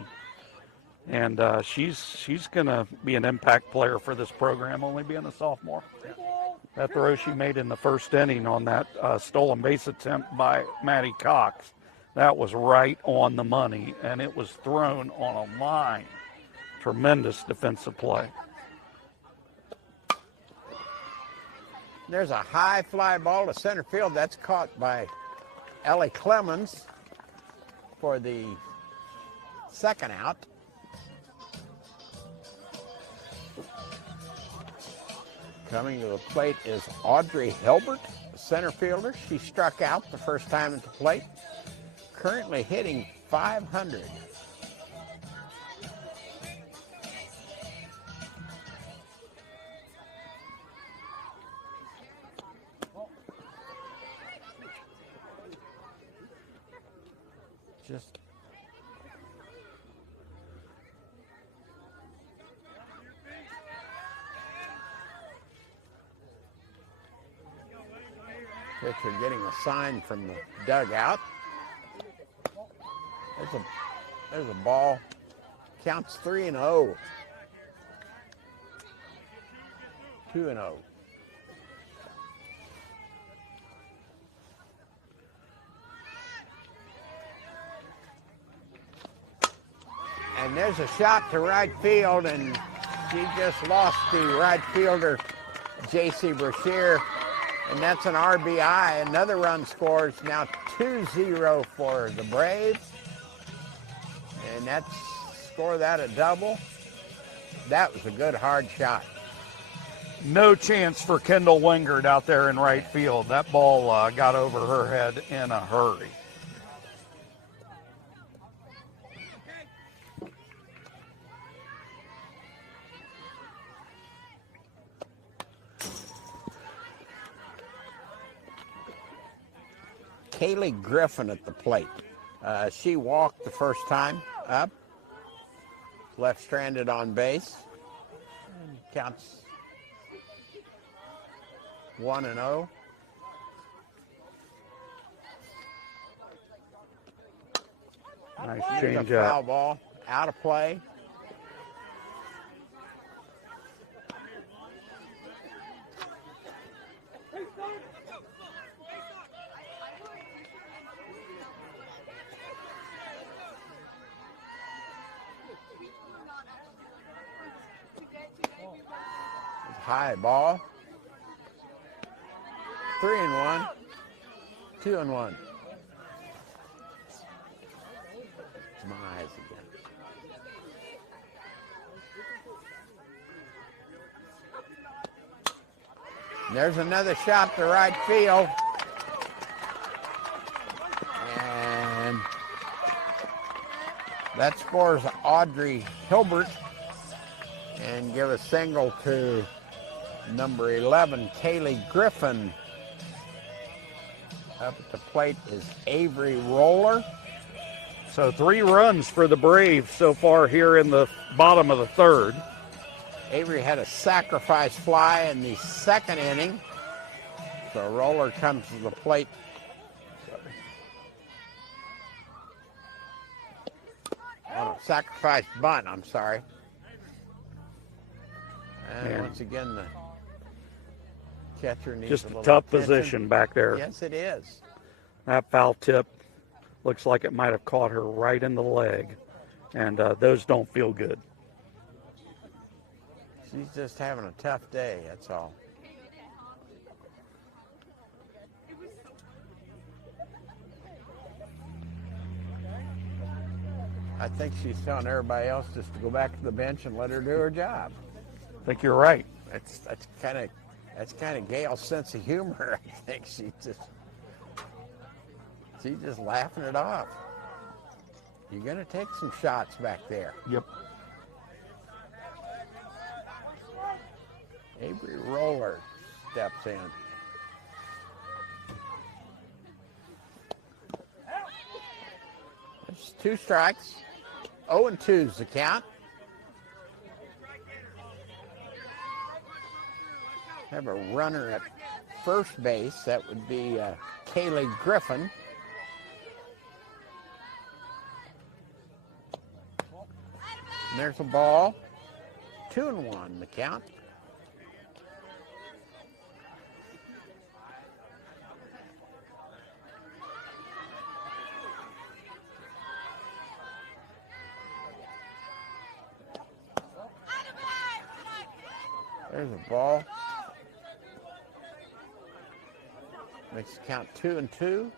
And she's going to be an impact player for this program, only being a sophomore. That throw she made in the first inning on that stolen base attempt by Maddie Cox, that was right on the money, and it was thrown on a line. Tremendous defensive play. There's a high fly ball to center field. That's caught by Ellie Clemens for the second out. Coming to the plate is Audrey Hilbert, center fielder. She struck out the first time at the plate. Currently hitting .500. Just pitcher getting a sign from the dugout. There's a ball. Counts 3-0. 2-0. And there's a shot to right field, and she just lost the right fielder, J.C. Brashear, and that's an RBI. Another run scores, now 2-0 for the Braves. And that's score that a double. That was a good hard shot. No chance for Kendall Wingard out there in right field. That ball got over her head in a hurry. Kaylee Griffin at the plate. She walked the first time up, left stranded on base. Counts 1-0. Nice There's change a foul up. ball, out of play. High ball. 3-1. 2-1. It's my eyes again. There's another shot to right field. And that scores Audrey Hilbert and give a single to number 11, Kaylee Griffin. Up at the plate is Avery Roller. So 3 runs for the Braves so far here in the bottom of the third. Avery had a sacrifice fly in the second inning. So Roller comes to the plate. Oh, sacrifice bunt, I'm sorry. And Man. once again, the catcher needs Just a a little tough attention. position back there. Yes, it is. That foul tip looks like it might have caught her right in the leg. And those don't feel good. She's just having a tough day, that's all. I think she's telling everybody else just to go back to the bench and let her do her job. I think you're right. That's kind of Gail's sense of humor. I think she's just laughing it off. You're gonna take some shots back there. Yep. Avery Roller steps in. There's 2 strikes. 0-2's the count. Have a runner at first base. That would be Kaylee Griffin. And there's a ball. 2-1 the count. There's a ball. Makes the count 2-2.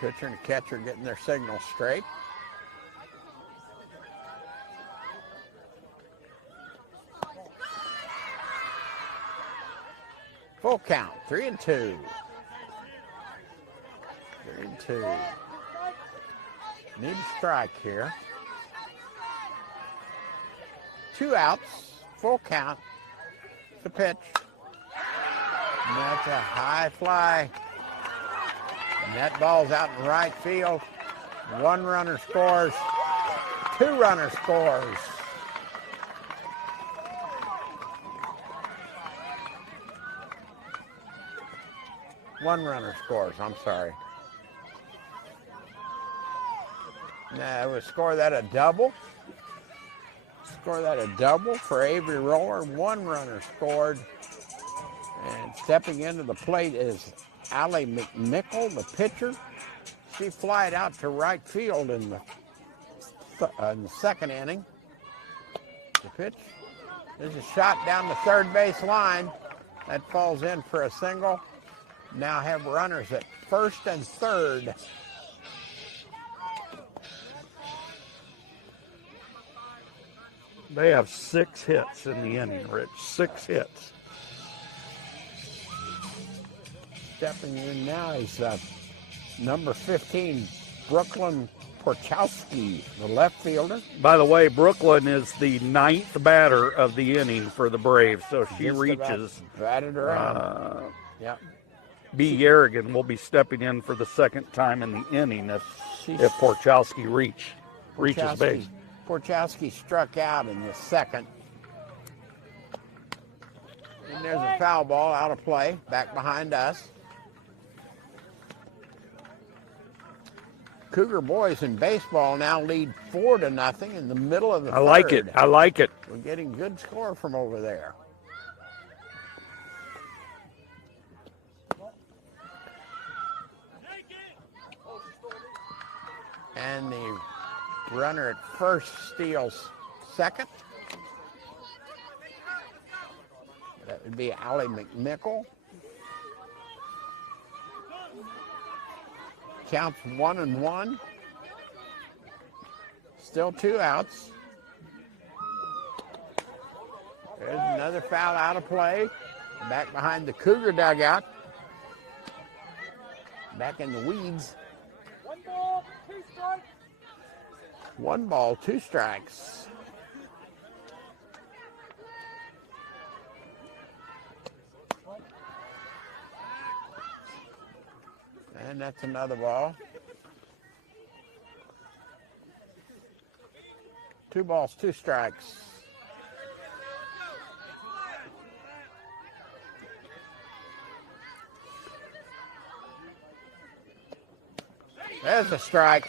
Pitcher and catcher getting their signal straight. Full count, 3-2. 3-2. Need a strike here. 2 outs, full count. The pitch. And that's a high fly. And that ball's out in right field. 1 runner scores. 2 runner scores. One runner scores, I'm sorry. Now we'll score that a double. Score that a double for Avery Roller. 1 runner scored. And Stepping into the plate is Allie McMickle, the pitcher. She flied out to right field in the second inning. The pitch. There's a shot down the third base line. That falls in for a single. Now have runners at first and third. They have 6 hits in the inning, Rich. 6 hits. Stepping in now is number 15, Brooklyn Porchowski, the left fielder. By the way, Brooklyn is the 9th batter of the inning for the Braves, so she Just reaches. Batted around. Yep. B. Yerrigan will be stepping in for the second time in the inning if Porchowski reaches base. Porchowski struck out in the second. And there's a foul ball out of play, back behind us. Cougar boys in baseball now lead 4-0 in the middle of the third. I like it. We're getting good score from over there. And the runner at first steals second. That would be Allie McMickle. Counts 1-1. Still 2 outs. There's another foul out of play. Back behind the Cougar dugout. Back in the weeds. 1 ball, 2 strikes. And that's another ball. 2 balls, 2 strikes. There's a strike,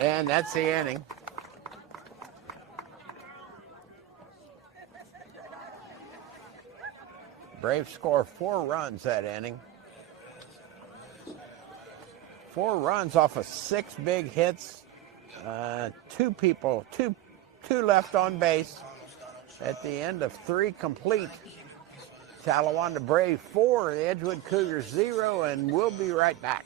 and that's the inning. Braves score 4 runs that inning. 4 runs off of 6 big hits. 2 left on base at the end of 3 complete. Talawanda Brave 4, the Edgewood Cougars 0, and we'll be right back.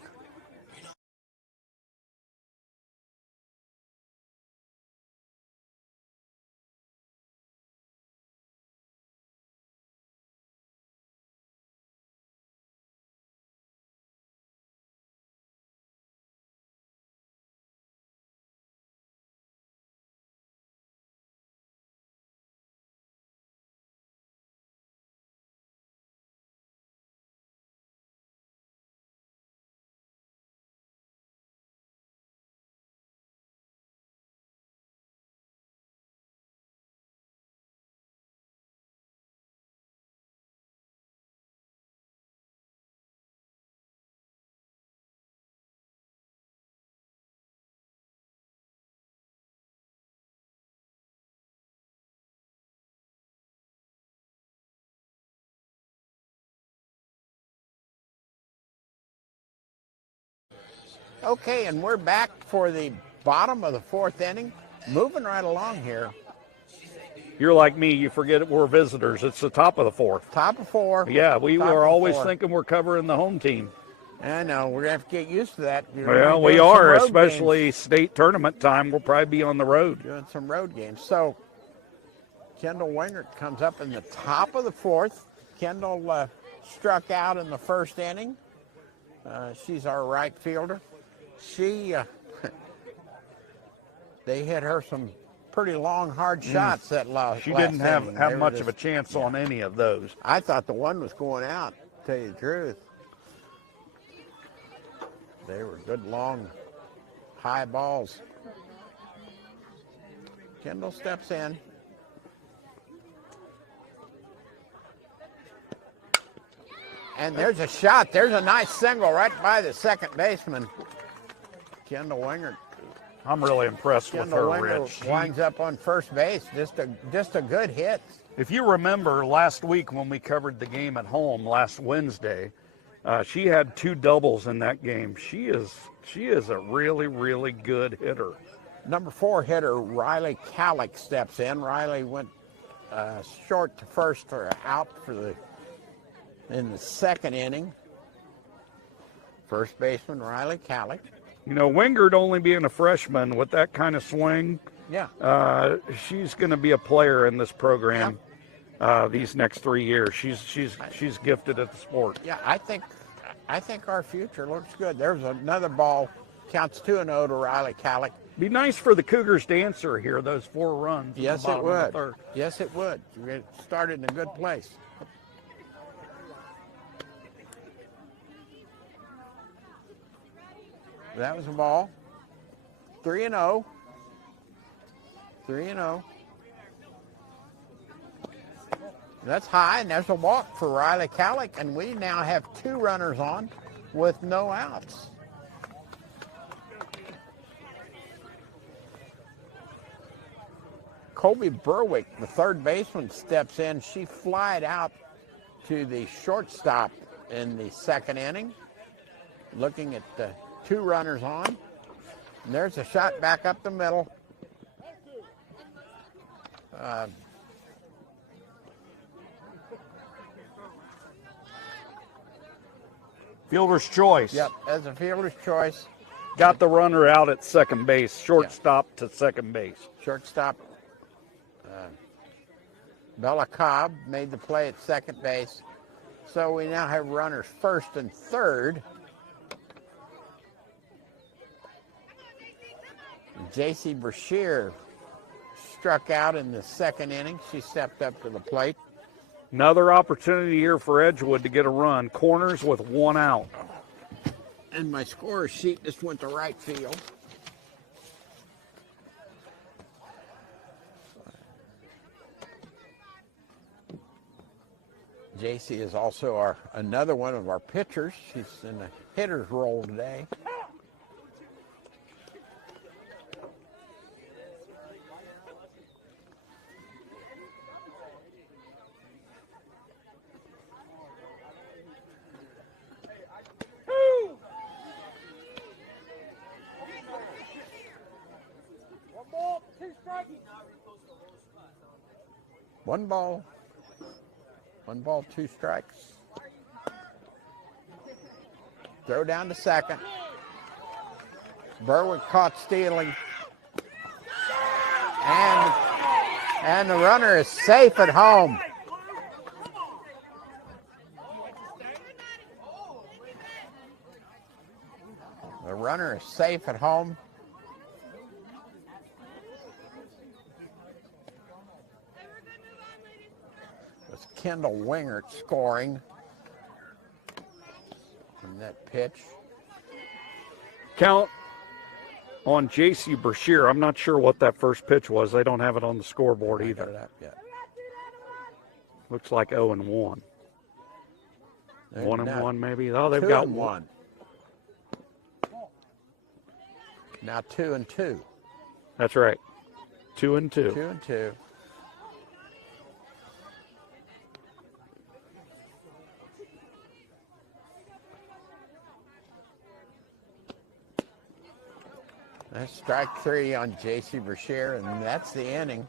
Okay, and we're back for the bottom of the 4th inning. Moving right along here. You're like me, you forget we're visitors. It's the top of the 4th. Top of 4. Yeah, we were always thinking we're covering the home team. I know, we're going to have to get used to that. Well, we are, especially state tournament time. We'll probably be on the road. Doing some road games. So, Kendall Wingert comes up in the top of the 4th. Kendall struck out in the 1st inning. She's our right fielder. They hit her some pretty long, hard shots that last She didn't inning. have much of a chance on any of those. I thought the one was going out, to tell you the truth. They were good, long, high balls. Kendall steps in. And there's a shot. There's a nice single right by the second baseman. Kendall Wingert. I'm really impressed with her, Wingert Rich. winds up on first base. Just a good hit. If you remember last week when we covered the game at home last Wednesday, she had 2 doubles in that game. She is a really, really good hitter. Number 4 hitter Riley Callick steps in. Riley went short to first for out in the second inning. First baseman Riley Callick. You know, Wingard only being a freshman with that kind of swing, Yeah. she's going to be a player in this program these next 3 years. She's gifted at the sport. Yeah, I think our future looks good. There's another ball. Counts 2-0 to Riley Callick. Be nice for the Cougars to answer here those 4 runs. Yes, in the it bottom of the would. third. Yes, it would. We started in a good place. That was a ball. 3-0. 3-0. That's high, and there's a walk for Riley Callick, and we now have 2 runners on with no outs. Colby Berwick, the third baseman, steps in. She flied out to the shortstop in the second inning, looking at the 2 runners on. And there's a shot back up the middle. Fielder's choice. Yep, as a fielder's choice. Got the runner out at second base, shortstop to second base. Shortstop Bella Cobb made the play at second base. So we now have runners first and third. J.C. Brashear struck out in the second inning. She stepped up to the plate. Another opportunity here for Edgewood to get a run. Corners with 1 out. And my score sheet just went to right field. JC is also another one of our pitchers. She's in the hitter's role today. One ball, 2 strikes. Throw down to second. Berwick caught stealing. And the runner is safe at home. The runner is safe at home. Kendall Wingert scoring from that pitch. Count on J.C. Brashear. I'm not sure what that first pitch was. They don't have it on the scoreboard either. Got it up yet. Looks like 0-1. 1-1 maybe. Oh, they've 2 got and 1. Now 2-2. That's right. 2-2. 2-2. That's strike 3 on J.C. Brashear, and that's the inning.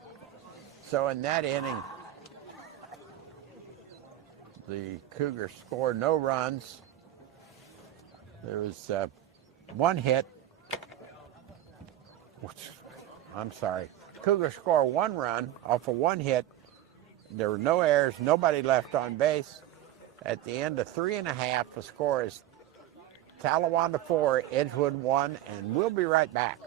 So in that inning, the Cougars scored no runs. There was 1 hit. I'm sorry. Cougars scored 1 run off of 1 hit. There were no errors, nobody left on base. At the end of 3.5, the score is Talawanda 4, Edgewood 1, and we'll be right back.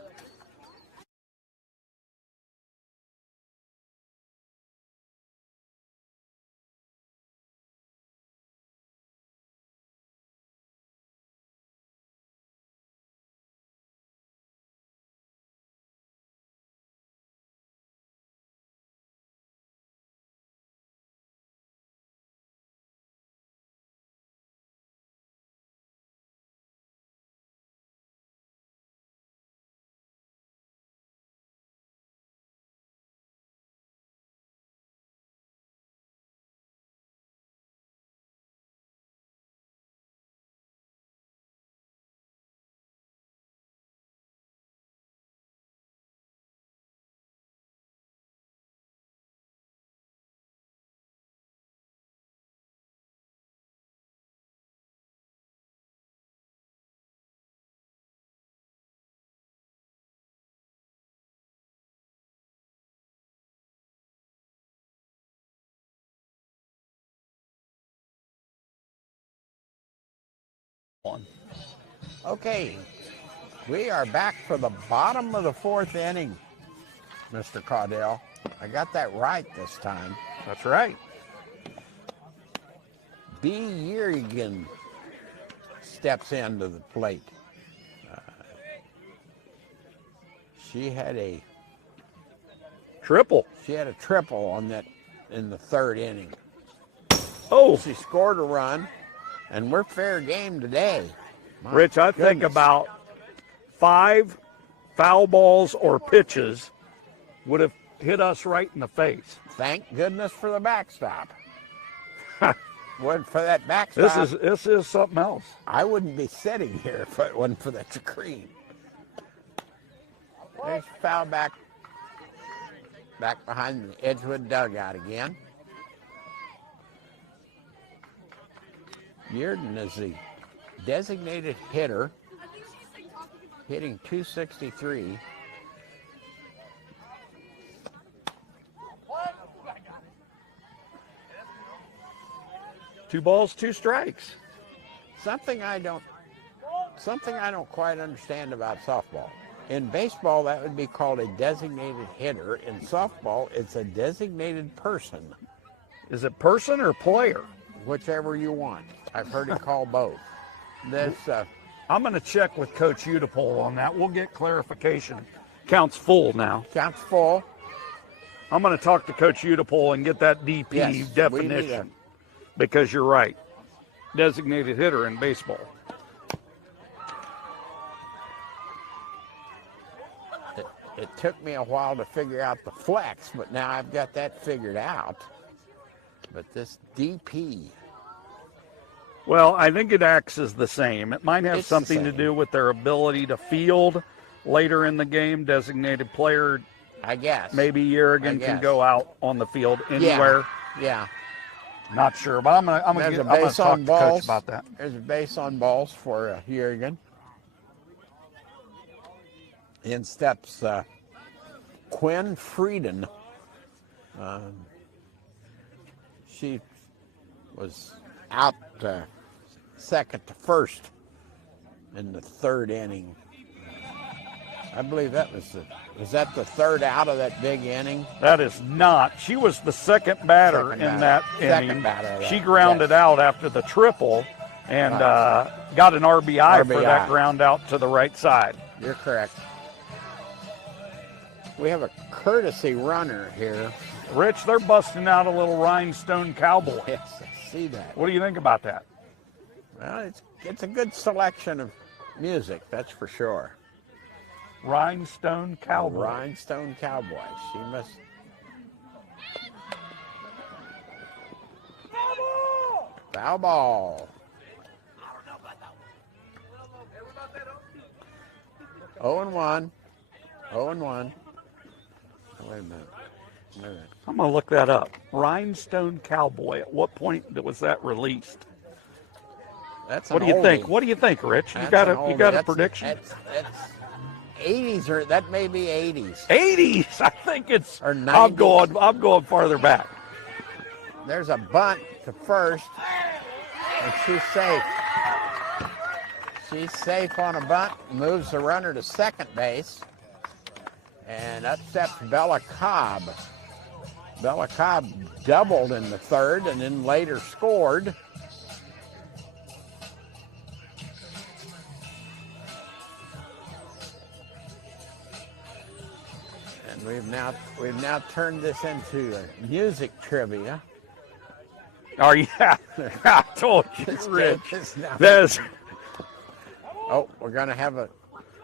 Okay, we are back for the bottom of the fourth inning, Mr. Caudell. I got that right this time. That's right. B. Yerrigan steps into the plate. She had a Triple. triple on that in the third inning. Oh, She scored a run, and we're fair game today. My Rich, I think goodness. about 5 foul balls or pitches would have hit us right in the face. Thank goodness for the backstop. Wasn't for that backstop, This is something else. I wouldn't be sitting here if it wasn't for that screen. There's foul back behind the Edgewood dugout again. Yearden is the designated hitter, hitting .263. Two balls, 2 strikes. Something I don't quite understand about softball. In baseball, that would be called a designated hitter. In softball, it's a designated person, Is it person or player? whichever you want. I've heard it called both. This, I'm going to check with Coach Udipole on that. We'll get clarification. Counts full now. counts full. I'm going to talk to Coach Udipole and get that DP Yes, we need definition. Because you're right. Designated hitter in baseball. It took me a while to figure out the flex, but now I've got that figured out. But this DP, Well, I think it acts as the same. It might have It's the something to same. do with their ability to field later in the game. Designated player, I guess. maybe Yerrigan can guess. go out on the field anywhere. Yeah. Not sure, but I'm gonna There's a talk base to on balls. Coach about that. There's a base on balls for Yerrigan. In steps Quinn Frieden. She was out second to first in the third inning. I believe that was that the third out of that big inning? That is not. She was the second batter Second in batter. that Second inning. batter of that, She grounded yes. out after the triple and got an RBI for that RBI. ground out to the right side. You're correct. We have a courtesy runner here. Rich, they're busting out a little rhinestone cowboy. Yes, I see that. What do you think about that? Well, it's a good selection of music, that's for sure. Rhinestone cowboy. Rhinestone Cowboy. She must. Foul ball. 0-1. 0-1. Wait a minute. I'm going to look that up. Rhinestone cowboy. At what point was that released? That's What an do you think? oldie. What do you think, Rich? You That's got an a oldie. you got a That's- prediction? That's 80s, or that may be 80s. 80s. I think it's. Or I'm 90s. going farther back. There's a bunt to first, and she's safe. She's safe on a bunt, moves the runner to second base, and up steps Bella Cobb. Bella Cobb doubled in the third and then later scored. And we've now turned this into music trivia. Oh, yeah. I told you, This Rich. game is now- That's we're gonna have a.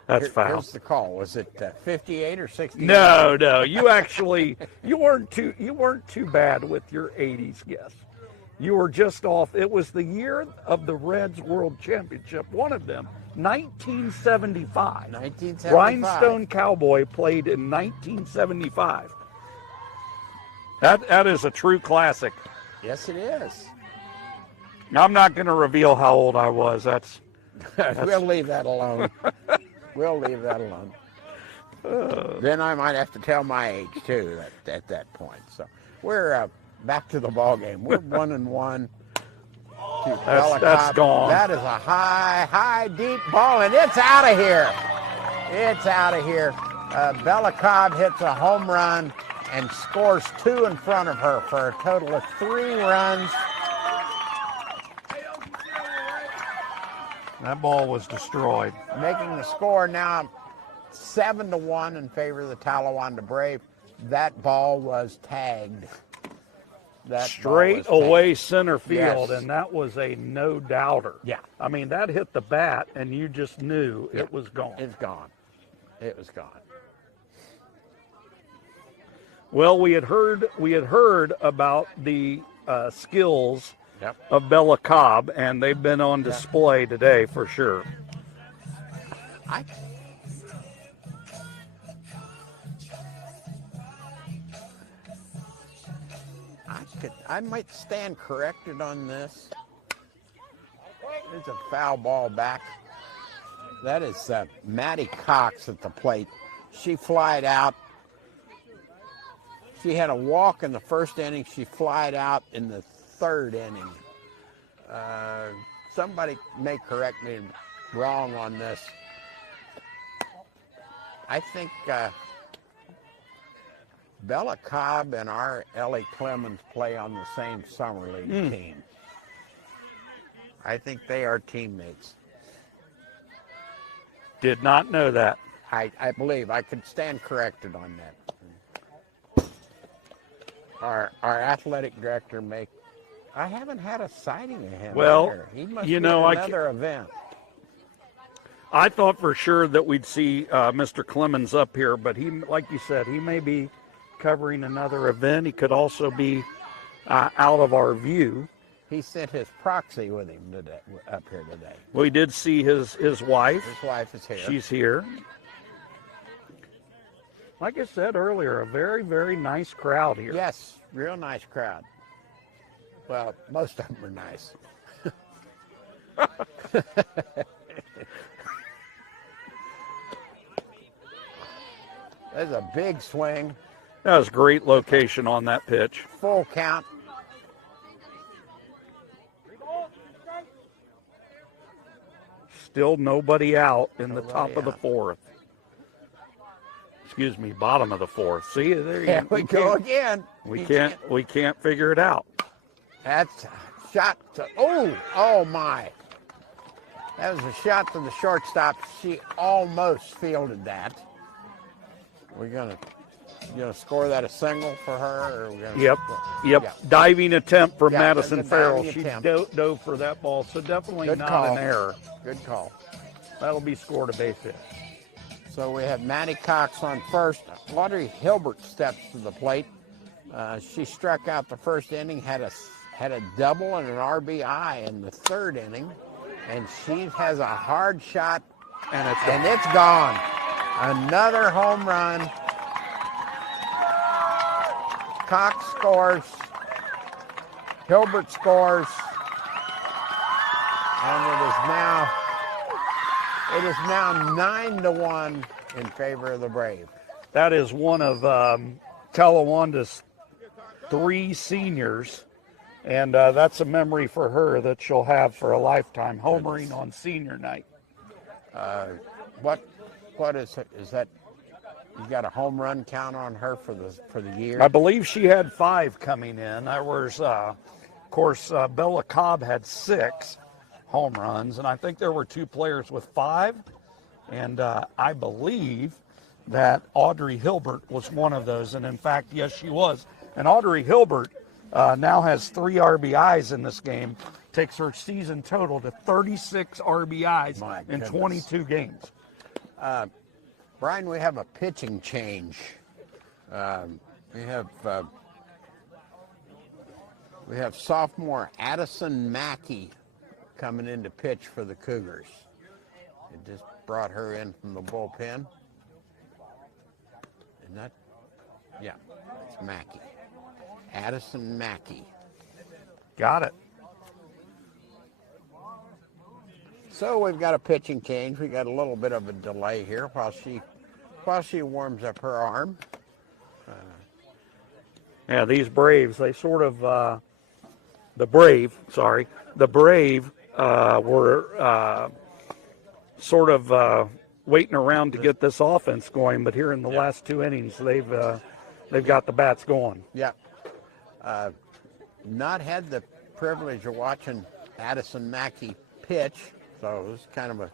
That's foul. Here's the call. Was it 58 or 60? No. You actually you weren't too bad with your 80s guess. You were just off. It was the year of the Reds World Championship. One of them, 1975. 1975. Rhinestone Cowboy played in 1975. That is a true classic. Yes, it is. I'm not going to reveal how old I was. We'll leave that alone. We'll leave that alone. Then I might have to tell my age too at that point. So we're back to the ball game. We're 1-1. to That's Bella gone. That is a high, deep ball, and it's out of here. It's out of here. Bella Cobb hits a home run and scores 2 in front of her for a total of 3 runs. That ball was destroyed. Making the score now 7-1 in favor of the Talawanda Brave. That ball was tagged. Straight away center field, Yes. and that was a no-doubter. Yeah. I mean, that hit the bat, and you just knew it was gone. It's gone. It was gone. Well, we had heard about the skills Yep. of Bella Cobb, and they've been on display today for sure. I might stand corrected on this. It's a foul ball back. That is Maddie Cox at the plate. She flied out. She had a walk in the first inning. She flied out in the third inning. Somebody may correct me wrong on this. I think Bella Cobb and our Ellie Clemens play on the same summer league team. I think they are teammates. Did not know that. I believe. I could stand corrected on that. Our athletic director I haven't had a sighting of him. Well, either. He must you be know, at another event. I thought for sure that we'd see Mr. Clemens up here, but he, like you said, he may be covering another event. He could also be out of our view. He sent his proxy with him today, up here today. We did see his wife. His wife is here. She's here. Like I said earlier, a very, very nice crowd here. Yes, real nice crowd. Well, most of them are nice. There's a big swing. That was great location on that pitch. Full count. Still nobody out in the top of the out. fourth. Excuse me, bottom of the fourth. See, there There we go again. We can't figure it out. That's a shot to, oh my. That was a shot to the shortstop. She almost fielded that. We're gonna score that a single for her, or we're gonna Yep. Yeah. Diving attempt for Yeah, Madison that's a Farrell. diving She attempt. dove for that ball, so definitely Good not call. an error. Good call. That'll be scored a base hit. So we have Maddie Cox on first. Audrey Hilbert steps to the plate. She struck out the first inning, had a double and an RBI in the third inning, and she has a hard shot, And it's gone. Another home run. Cox scores. Hilbert scores. And it is now 9-1 in favor of the Brave. that is one of Talawanda's 3 seniors, and that's a memory for her that she'll have for a lifetime, homering on senior night. What is that? You got a home run count on her for the year? I believe she had 5 coming in. There was, of course, Bella Cobb had 6 home runs, and I think there were 2 players with 5, and I believe that Audrey Hilbert was one of those, and in fact, yes, she was. And Audrey Hilbert now has 3 RBIs in this game, takes her season total to 36 RBIs My in goodness. 22 games. Brian, we have a pitching change. We have sophomore Addison Mackey coming in to pitch for the Cougars. It just brought her in from the bullpen. And it's Mackey. Addison Mackey. Got it. So we've got a pitching change. We got a little bit of a delay here while she warms up her arm. Yeah, these Braves, they sort of the Brave, sorry, the Brave were sort of waiting around to get this offense going, but here in the last 2 innings, they've got the bats going. Yeah. Not had the privilege of watching Addison Mackey pitch, so it was kind of a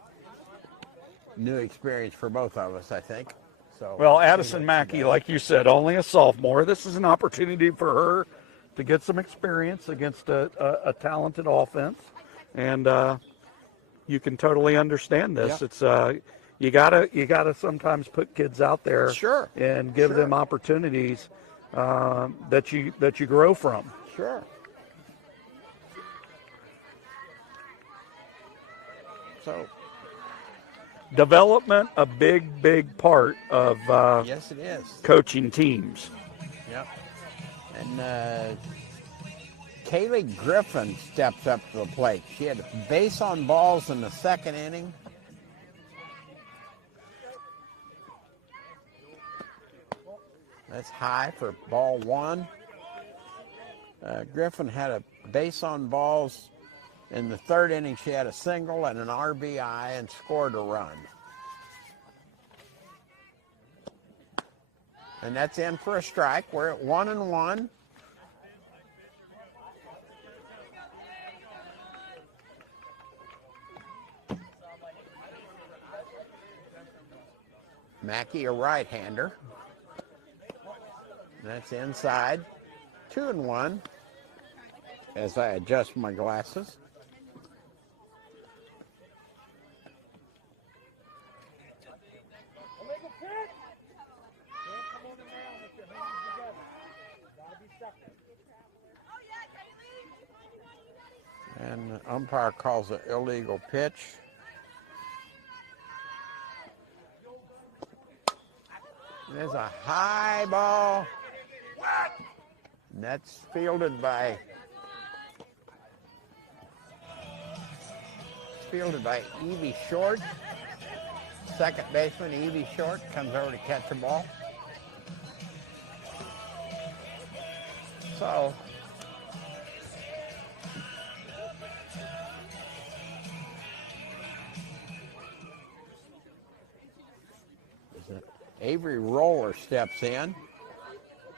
new experience for both of us, I think. So Well, Addison Mackey, like you said, only a sophomore. This is an opportunity for her to get some experience against a talented offense, and you can totally understand this. Yeah. It's you gotta sometimes put kids out there, Sure, and give them opportunities that you grow from. Sure. So Development, a big part of yes, it is. coaching teams. Yep. And Kaylee Griffin steps up to the plate. She had a base on balls in the second inning. That's high for ball one. Griffin had a base on balls in the third inning. She had a single and an RBI and scored a run. And that's in for a strike. We're at 1-1. Mackey, a right-hander. That's inside. 2-1 as I adjust my glasses. And the umpire calls an illegal pitch. There's a high ball. And that's fielded by Evie Short. Second baseman Evie Short comes over to catch the ball. So Avery Roller steps in.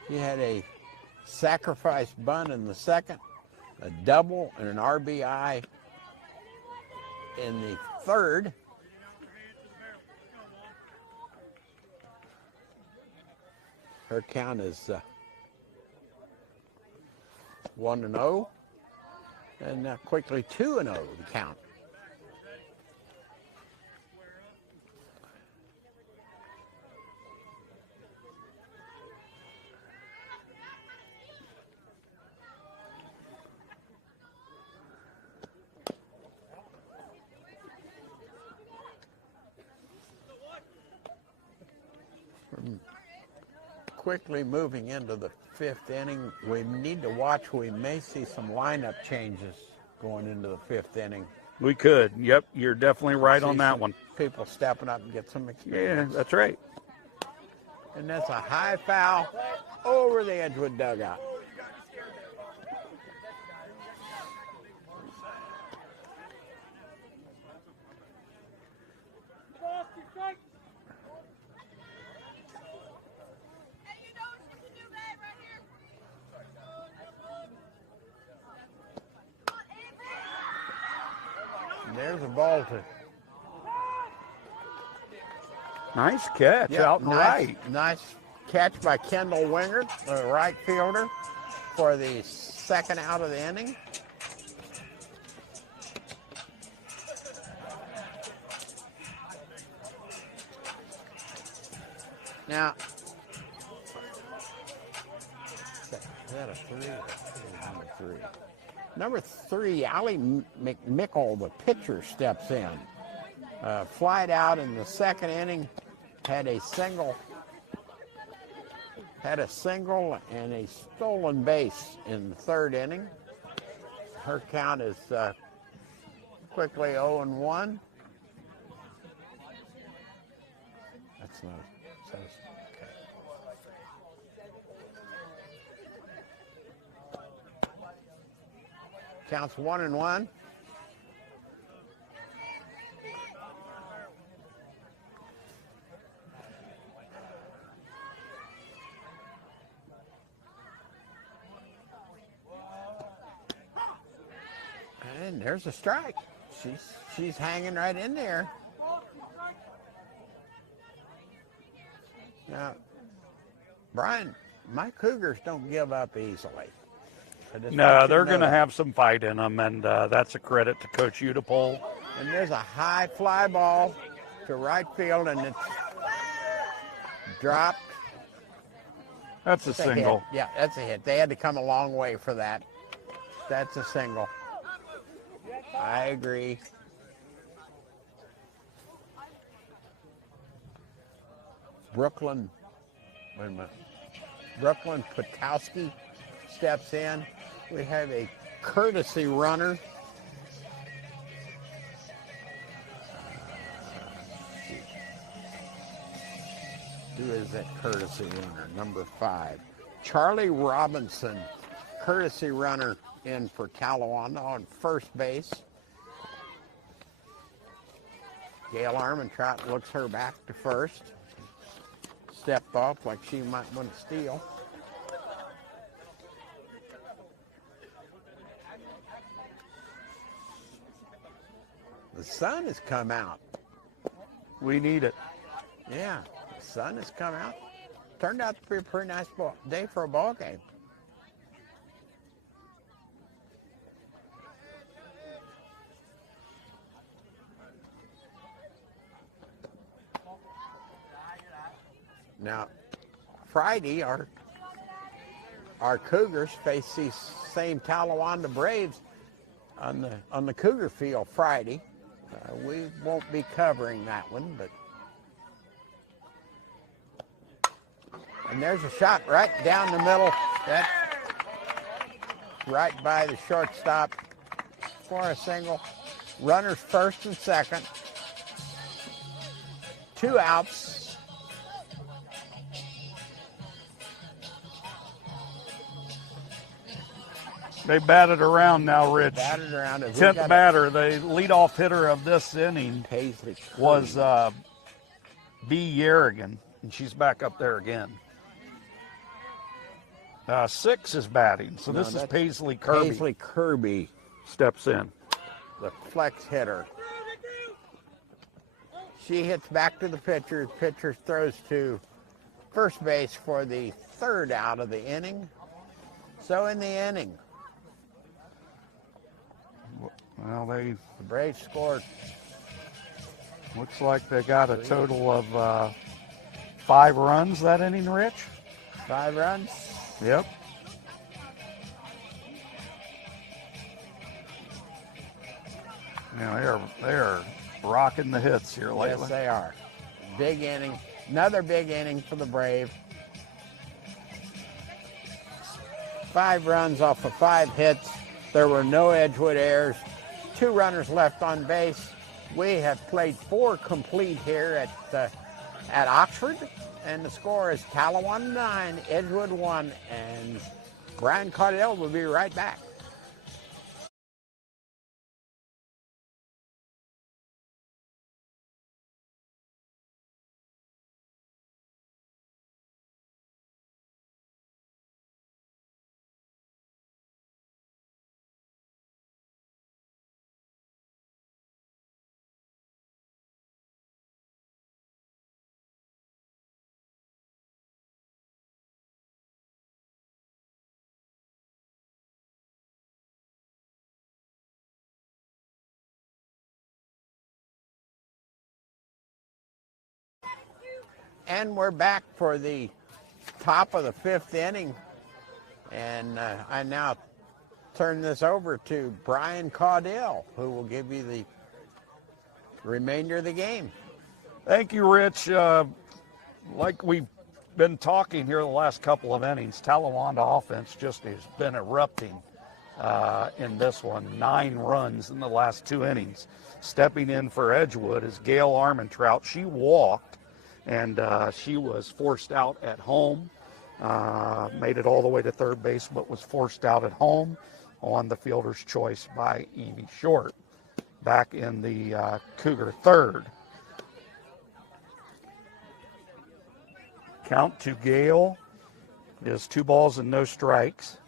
He had a sacrifice bunt in the second, a double, and an RBI in the third. Her count is 1-0, and quickly 2-0 the count. Quickly moving into the fifth inning, we need to watch. We may see some lineup changes going into the fifth inning. We could. Yep, you're definitely right on that one. People stepping up and get some Yeah, experience. that's right. And that's a high foul over the Edgewood dugout. There's a ball to. Nice catch out right. Nice catch by Kendall Wingert, the right fielder, for the second out of the inning. Now, is that a three? Number three. Number three, Allie McMickle, the pitcher, steps in. Flied out in the second inning, had a single and a stolen base in the third inning. Her count is quickly 0-1. That's not. Okay. Counts 1-1. And there's a strike. She's hanging right in there. Now, Brian, my Cougars don't give up easily. No, they're going to have some fight in them, and that's a credit to Coach Udapole. And there's a high fly ball to right field, and it's dropped. That's a single. Hit. Yeah, that's a hit. They had to come a long way for that. That's a single. I agree. Brooklyn Potowski steps in. We have a courtesy runner. Who is that courtesy runner? Number 5. Charlie Robinson, courtesy runner in for Talawanda on first base. Gail Armentrout looks her back to first. Stepped off like she might want to steal. The sun has come out. We need it. Yeah, the sun has come out. Turned out to be a pretty nice day for a ball game. Now, Friday, our Cougars face these same Talawanda Braves on the Cougar field Friday. We won't be covering that one, but and there's a shot right down the middle. That's right by the shortstop for a single. Runners first and second. 2 outs. They batted around now, Rich. Batted around. 10th batter, the leadoff hitter of this inning was B. Yerrigan, and she's back up there again. 6 is batting, so this is Paisley Kirby. Paisley Kirby steps in. The flex hitter. She hits back to the pitcher. The pitcher throws to first base for the 3rd out of the inning. So in the inning, well, the Braves scored. Looks like they got a total of 5 runs that inning, Rich. 5 runs? Yep. Yeah, they are rocking the hits here lately. Yes, they are. Big inning. Another big inning for the Braves. 5 runs off of 5 hits. There were no Edgewood errors. 2 runners left on base. We have played 4 complete here at Oxford, and the score is Talawanda 9, Edgewood 1, and Brian Caudell will be right back. And we're back for the top of the 5th inning. And I now turn this over to Brian Caudell, who will give you the remainder of the game. Thank you, Rich. Like we've been talking here the last couple of innings, Talawanda offense just has been erupting in this one. 9 runs in the last 2 innings. Stepping in for Edgewood is Gail Armentrout. She walked, and she was forced out at home. Made it all the way to third base, but was forced out at home. on the fielder's choice by Evie Short. Back in the Cougar third. Count to Gale is 2 balls and no strikes.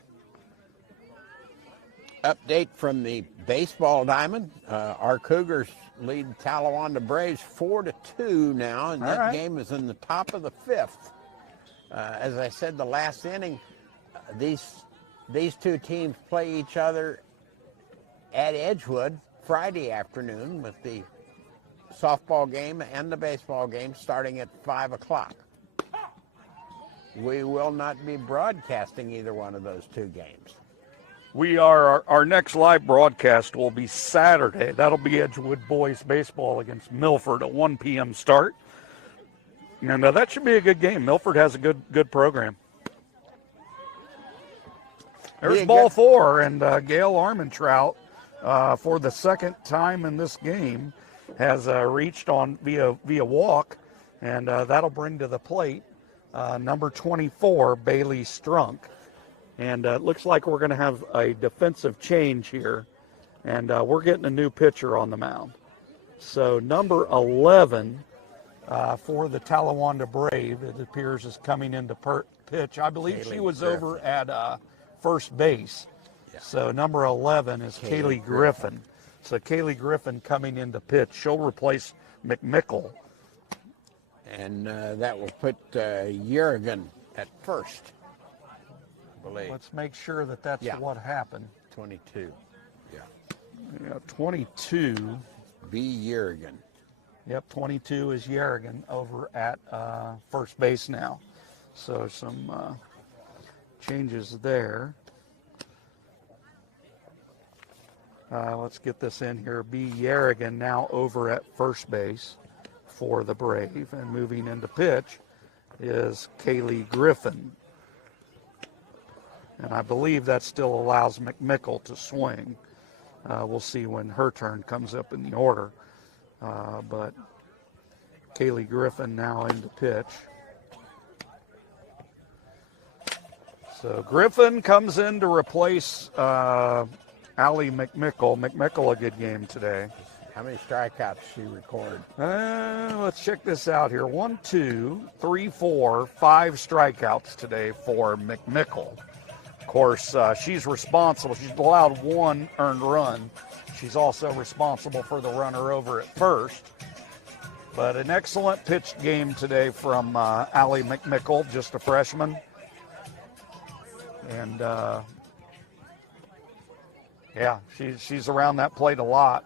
Update from the baseball diamond. Our Cougars lead Talawanda Braves 4-2 now, and that game is in the top of the 5th. As I said, the last inning, these two teams play each other at Edgewood Friday afternoon, with the softball game and the baseball game starting at 5 o'clock. We will not be broadcasting either one of those two games. Our next live broadcast will be Saturday. That'll be Edgewood boys baseball against Milford at 1 p.m. start. And that should be a good game. Milford has a good program. There's ball 4, and Gail Armentrout, for the second time in this game, has reached on via walk, and that'll bring to the plate number 24, Bailey Strunk. And it looks like we're going to have a defensive change here, and we're getting a new pitcher on the mound. So number 11 for the Talawanda Brave, it appears, is coming into pitch. I believe she was over at first base. Yeah. So number 11 is Kaylee Griffin. So Kaylee Griffin coming into pitch. She'll replace McMickle. And that will put Yerrigan at first, I believe. Let's make sure that's what happened. 22. Yeah. 22. B. Yerrigan. Yep, 22 is Yerrigan over at first base now. So some changes there. Let's get this in here. B. Yerrigan now over at first base for the Brave, and moving into pitch is Kaylee Griffin. And I believe that still allows McMickle to swing. We'll see when her turn comes up in the order. But Kaylee Griffin now into pitch. So Griffin comes in to replace Allie McMickle. McMickle, a good game today. How many strikeouts she recorded? Let's check this out here. 1, 2, 3, 4, 5 strikeouts today for McMickle. Of course, she's responsible. She's allowed 1 earned run. She's also responsible for the runner over at first. But an excellent pitch game today from Allie McMickle, just a freshman. And she's around that plate a lot.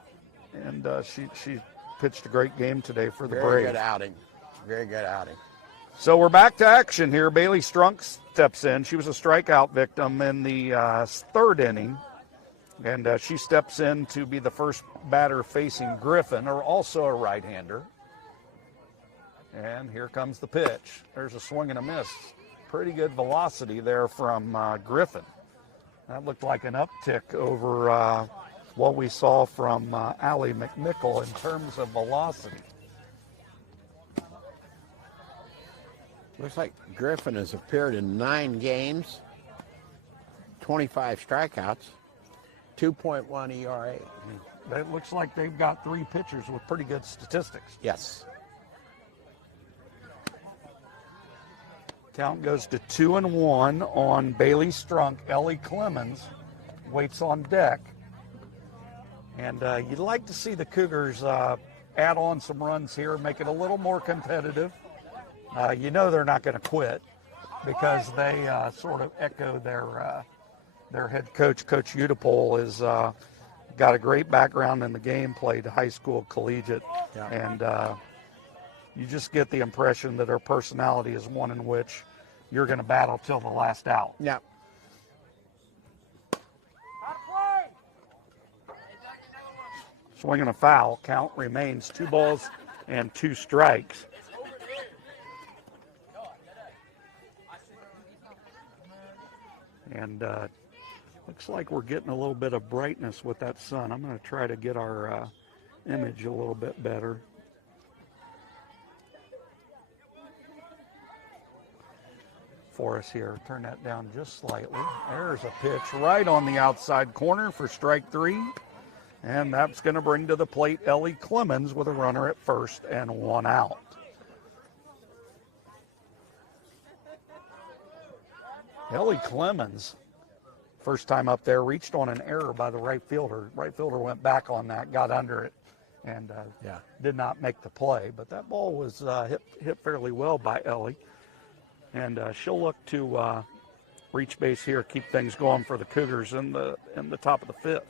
And she pitched a great game today for the Braves. Very good outing. Very good outing. So we're back to action here. Bailey Strunk steps in. She was a strikeout victim in the 3rd inning. And she steps in to be the first batter facing Griffin, or also a right-hander. And here comes the pitch. There's a swing and a miss. Pretty good velocity there from Griffin. That looked like an uptick over what we saw from Allie McMickle in terms of velocity. Looks like Griffin has appeared in 9 games, 25 strikeouts, 2.1 ERA. It looks like they've got 3 pitchers with pretty good statistics. Yes. Count goes to 2-1 on Bailey Strunk. Ellie Clemens waits on deck. And you'd like to see the Cougars add on some runs here, make it a little more competitive. You know they're not going to quit, because they sort of echo their head coach. Coach Udapole has got a great background in the game, played high school, collegiate, and you just get the impression that her personality is one in which you're going to battle till the last out. Yeah. Swinging a foul. Count remains 2 balls and 2 strikes. And looks like we're getting a little bit of brightness with that sun. I'm going to try to get our image a little bit better. for us here. Turn that down just slightly. There's a pitch right on the outside corner for strike 3. And that's going to bring to the plate Ellie Clemens with a runner at first and 1 out. Ellie Clemens, first time up there, reached on an error by the right fielder. Right fielder went back on that, got under it, and did not make the play. But that ball was hit fairly well by Ellie. And she'll look to reach base here, keep things going for the Cougars in the top of the 5th.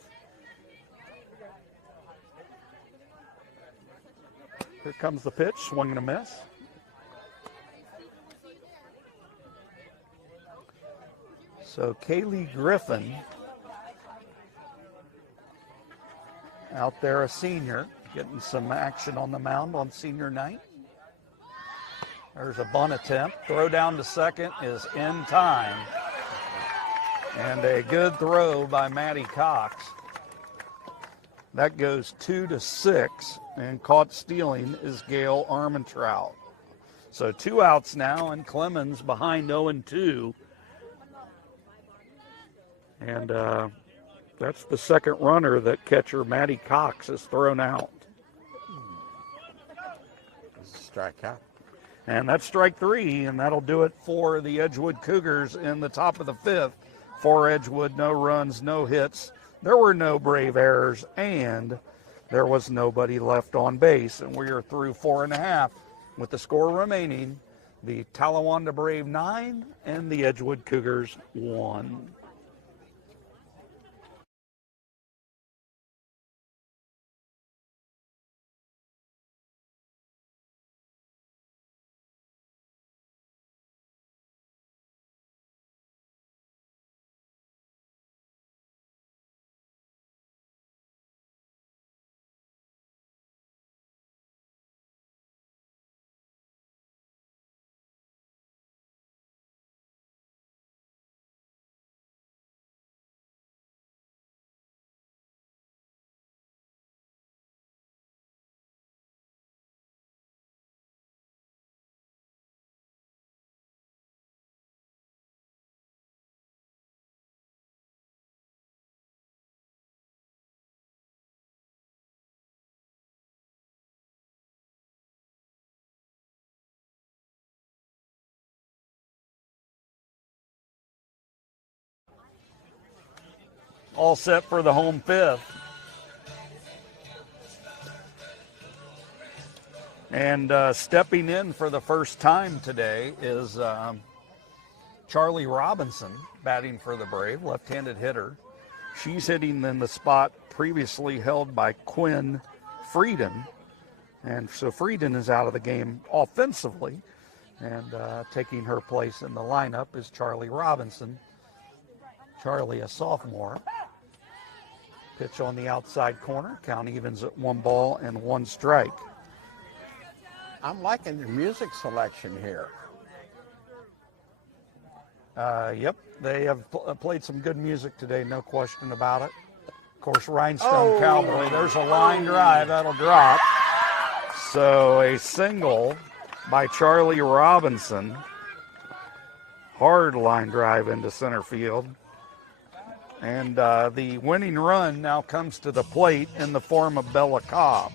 Here comes the pitch, swing and a miss. So Kaylee Griffin out there, a senior, getting some action on the mound on senior night. There's a bunt attempt. Throw down to second is in time. And a good throw by Maddie Cox. That goes 2-6, and caught stealing is Gail Armentrout. So 2 outs now, and Clemens behind 0-2. And that's the second runner that catcher Maddie Cox has thrown out. Strikeout. And that's strike 3, and that'll do it for the Edgewood Cougars in the top of the 5th. For Edgewood, no runs, no hits. There were no Brave errors, and there was nobody left on base. And we are through 4.5 with the score remaining. The Talawanda Brave 9 and the Edgewood Cougars 1. All set for the home 5th. And stepping in for the first time today is Charlie Robinson, batting for the Brave, left-handed hitter. She's hitting in the spot previously held by Quinn Frieden. And so Frieden is out of the game offensively. And taking her place in the lineup is Charlie Robinson. Charlie, a sophomore. Pitch on the outside corner. Count evens at 1 ball and 1 strike. I'm liking the music selection here. Yep, they have played some good music today, no question about it. Of course, Rhinestone Cowboy, there's a line drive, that'll drop. So a single by Charlie Robinson. Hard line drive into center field. And the winning run now comes to the plate in the form of Bella Cobb.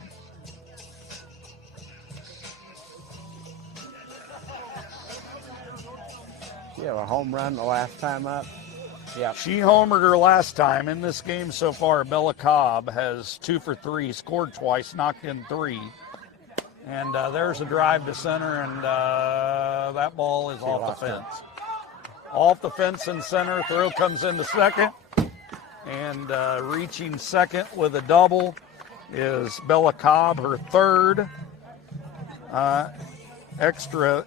She had a home run the last time up. Yeah. She homered her last time. In this game so far, Bella Cobb has 2 for 3, scored twice, knocked in 3. And there's a drive to center, and that ball is off the fence. Off the fence in center, throw comes into second. And reaching second with a double is Bella Cobb, her third extra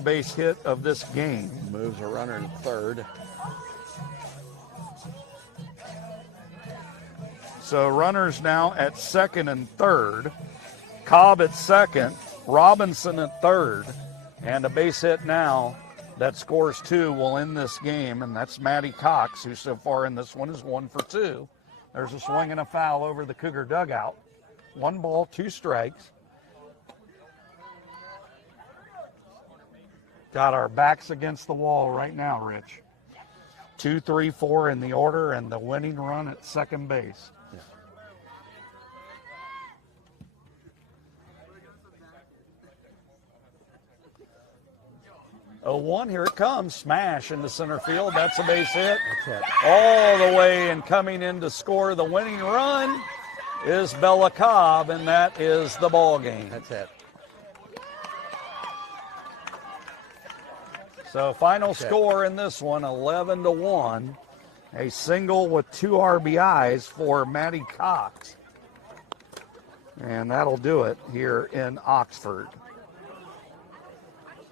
base hit of this game. Moves a runner to third. So runners now at second and third. Cobb at second, Robinson at third, and a base hit now that scores 2 will end this game, and that's Maddie Cox, who so far in this one is 1 for 2. There's a swing and a foul over the Cougar dugout. 1 ball, 2 strikes. got our backs against the wall right now, Rich. 2, 3, 4 in the order, and the winning run at second base. Yeah. Oh, 1, here it comes. Smash into center field. That's a base hit. That's it. All the way, and coming in to score the winning run is Bella Cobb, and that is the ball game. That's it. So final score in this one, 11-1. A single with 2 RBIs for Maddie Cox. And that'll do it here in Oxford.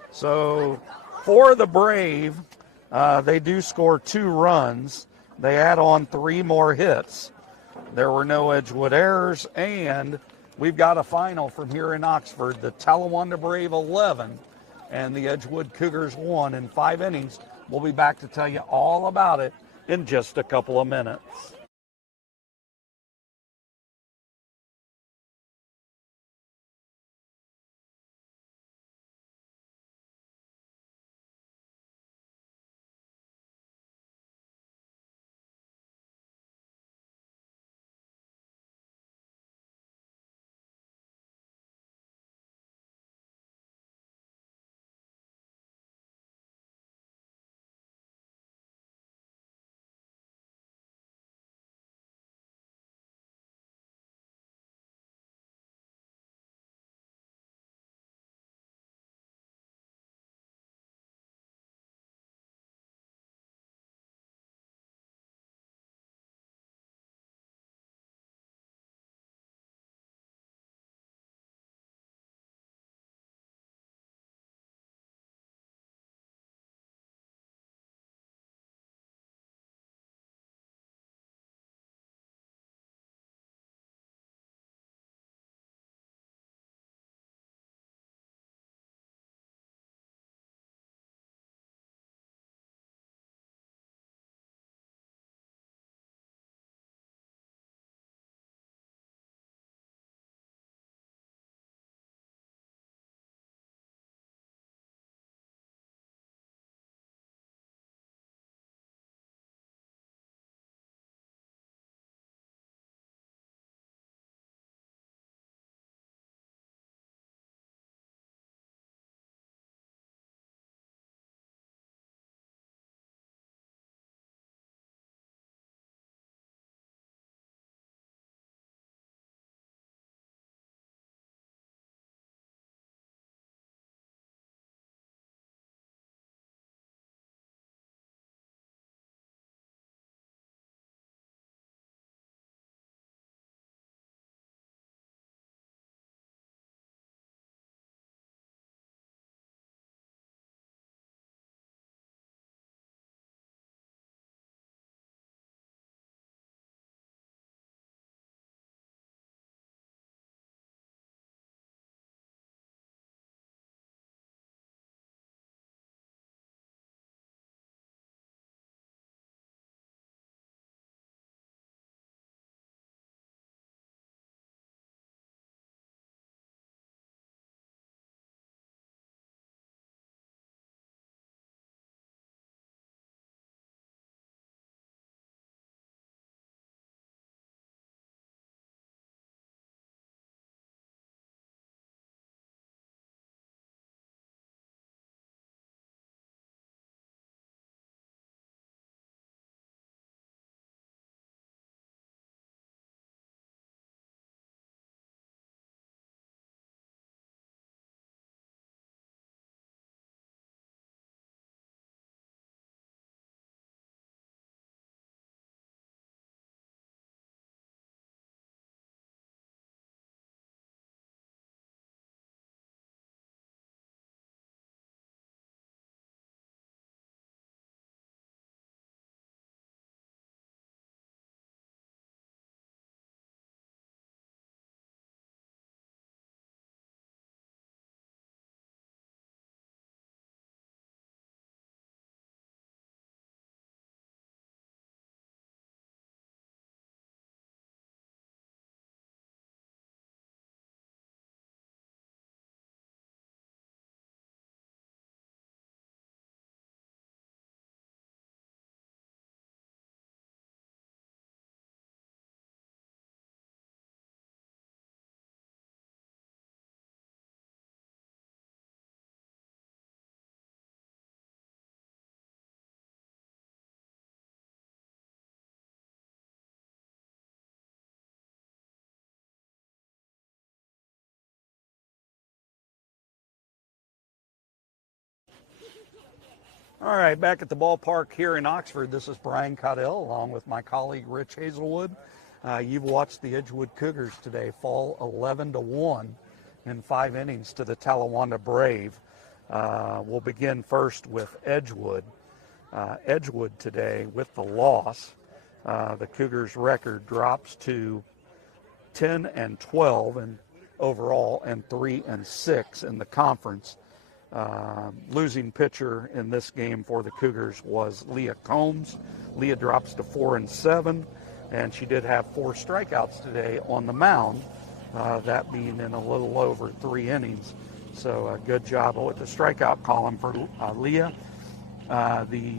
So for the Brave, they do score 2 runs. They add on 3 more hits. There were no Edgewood errors, and we've got a final from here in Oxford. The Talawanda Brave 11 and the Edgewood Cougars 1 in 5 innings. We'll be back to tell you all about it in just a couple of minutes. All right, back at the ballpark here in Oxford. This is Brian Caudill along with my colleague Rich Hazelwood. You've watched the Edgewood Cougars today fall 11-1 in 5 innings to the Talawanda Brave. We'll begin first with Edgewood. Edgewood today with the loss. The Cougars' record drops to 10-12 and overall and 3-6 in the conference. Losing pitcher in this game for the Cougars was Leah Combs. Leah drops to 4-7, and she did have 4 strikeouts today on the mound, that being in a little over 3 innings. So a good job with the strikeout column for Leah. The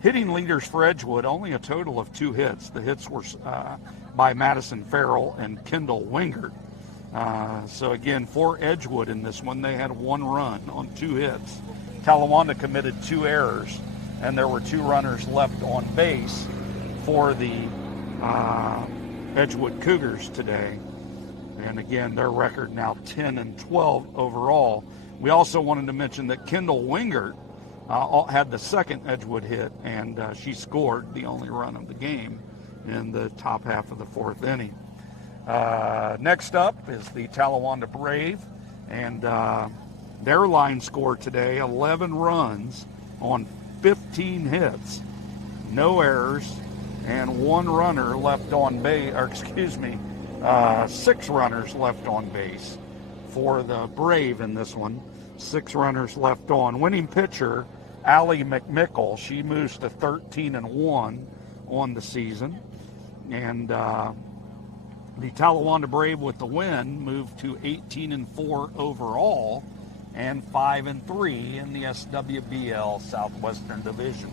hitting leaders for Edgewood, only a total of 2 hits. The hits were by Madison Farrell and Kendall Wingert. So again, for Edgewood in this one, they had 1 run on 2 hits. Talawanda committed 2 errors, and there were 2 runners left on base for the Edgewood Cougars today. And again, their record now 10-12 overall. We also wanted to mention that Kendall Wingert had the second Edgewood hit, and she scored the only run of the game in the top half of the 4th inning. Next up is the Talawanda Brave, and their line score today, 11 runs on 15 hits, no errors, and 1 runner left on base, or 6 runners left on base for the Brave in this one. 6 runners left on. Winning pitcher, Allie McMickle, she moves to 13-1 on the season, and the Talawanda Brave with the win moved to 18-4 overall and 5-3 in the SWBL Southwestern Division.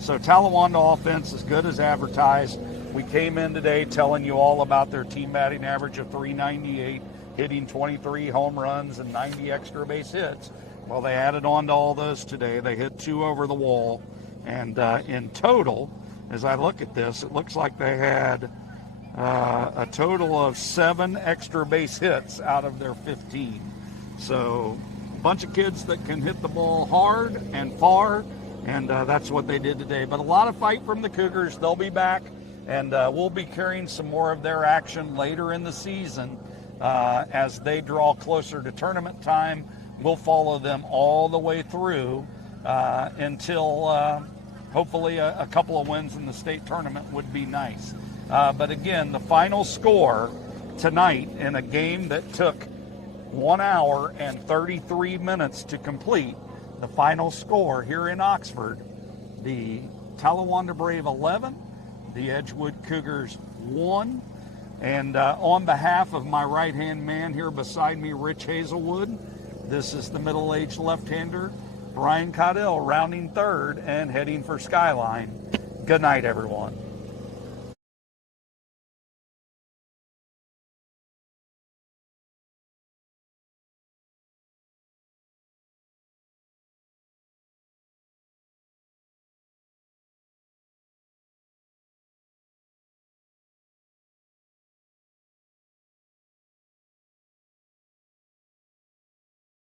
So Talawanda offense is good as advertised. We came in today telling you all about their team batting average of .398, hitting 23 home runs and 90 extra base hits. Well, they added on to all those today. They hit 2 over the wall, and in total, as I look at this, it looks like they had a total of 7 extra base hits out of their 15. So a bunch of kids that can hit the ball hard and far, and that's what they did today. But a lot of fight from the Cougars. They'll be back, and we'll be carrying some more of their action later in the season as they draw closer to tournament time. We'll follow them all the way through until hopefully a couple of wins in the state tournament would be nice. But again, the final score tonight in a game that took 1 hour and 33 minutes to complete, the final score here in Oxford, the Talawanda Brave 11, the Edgewood Cougars 1. And on behalf of my right-hand man here beside me, Rich Hazelwood, this is the middle-aged left-hander, Brian Caudill, rounding third and heading for Skyline. Good night, everyone.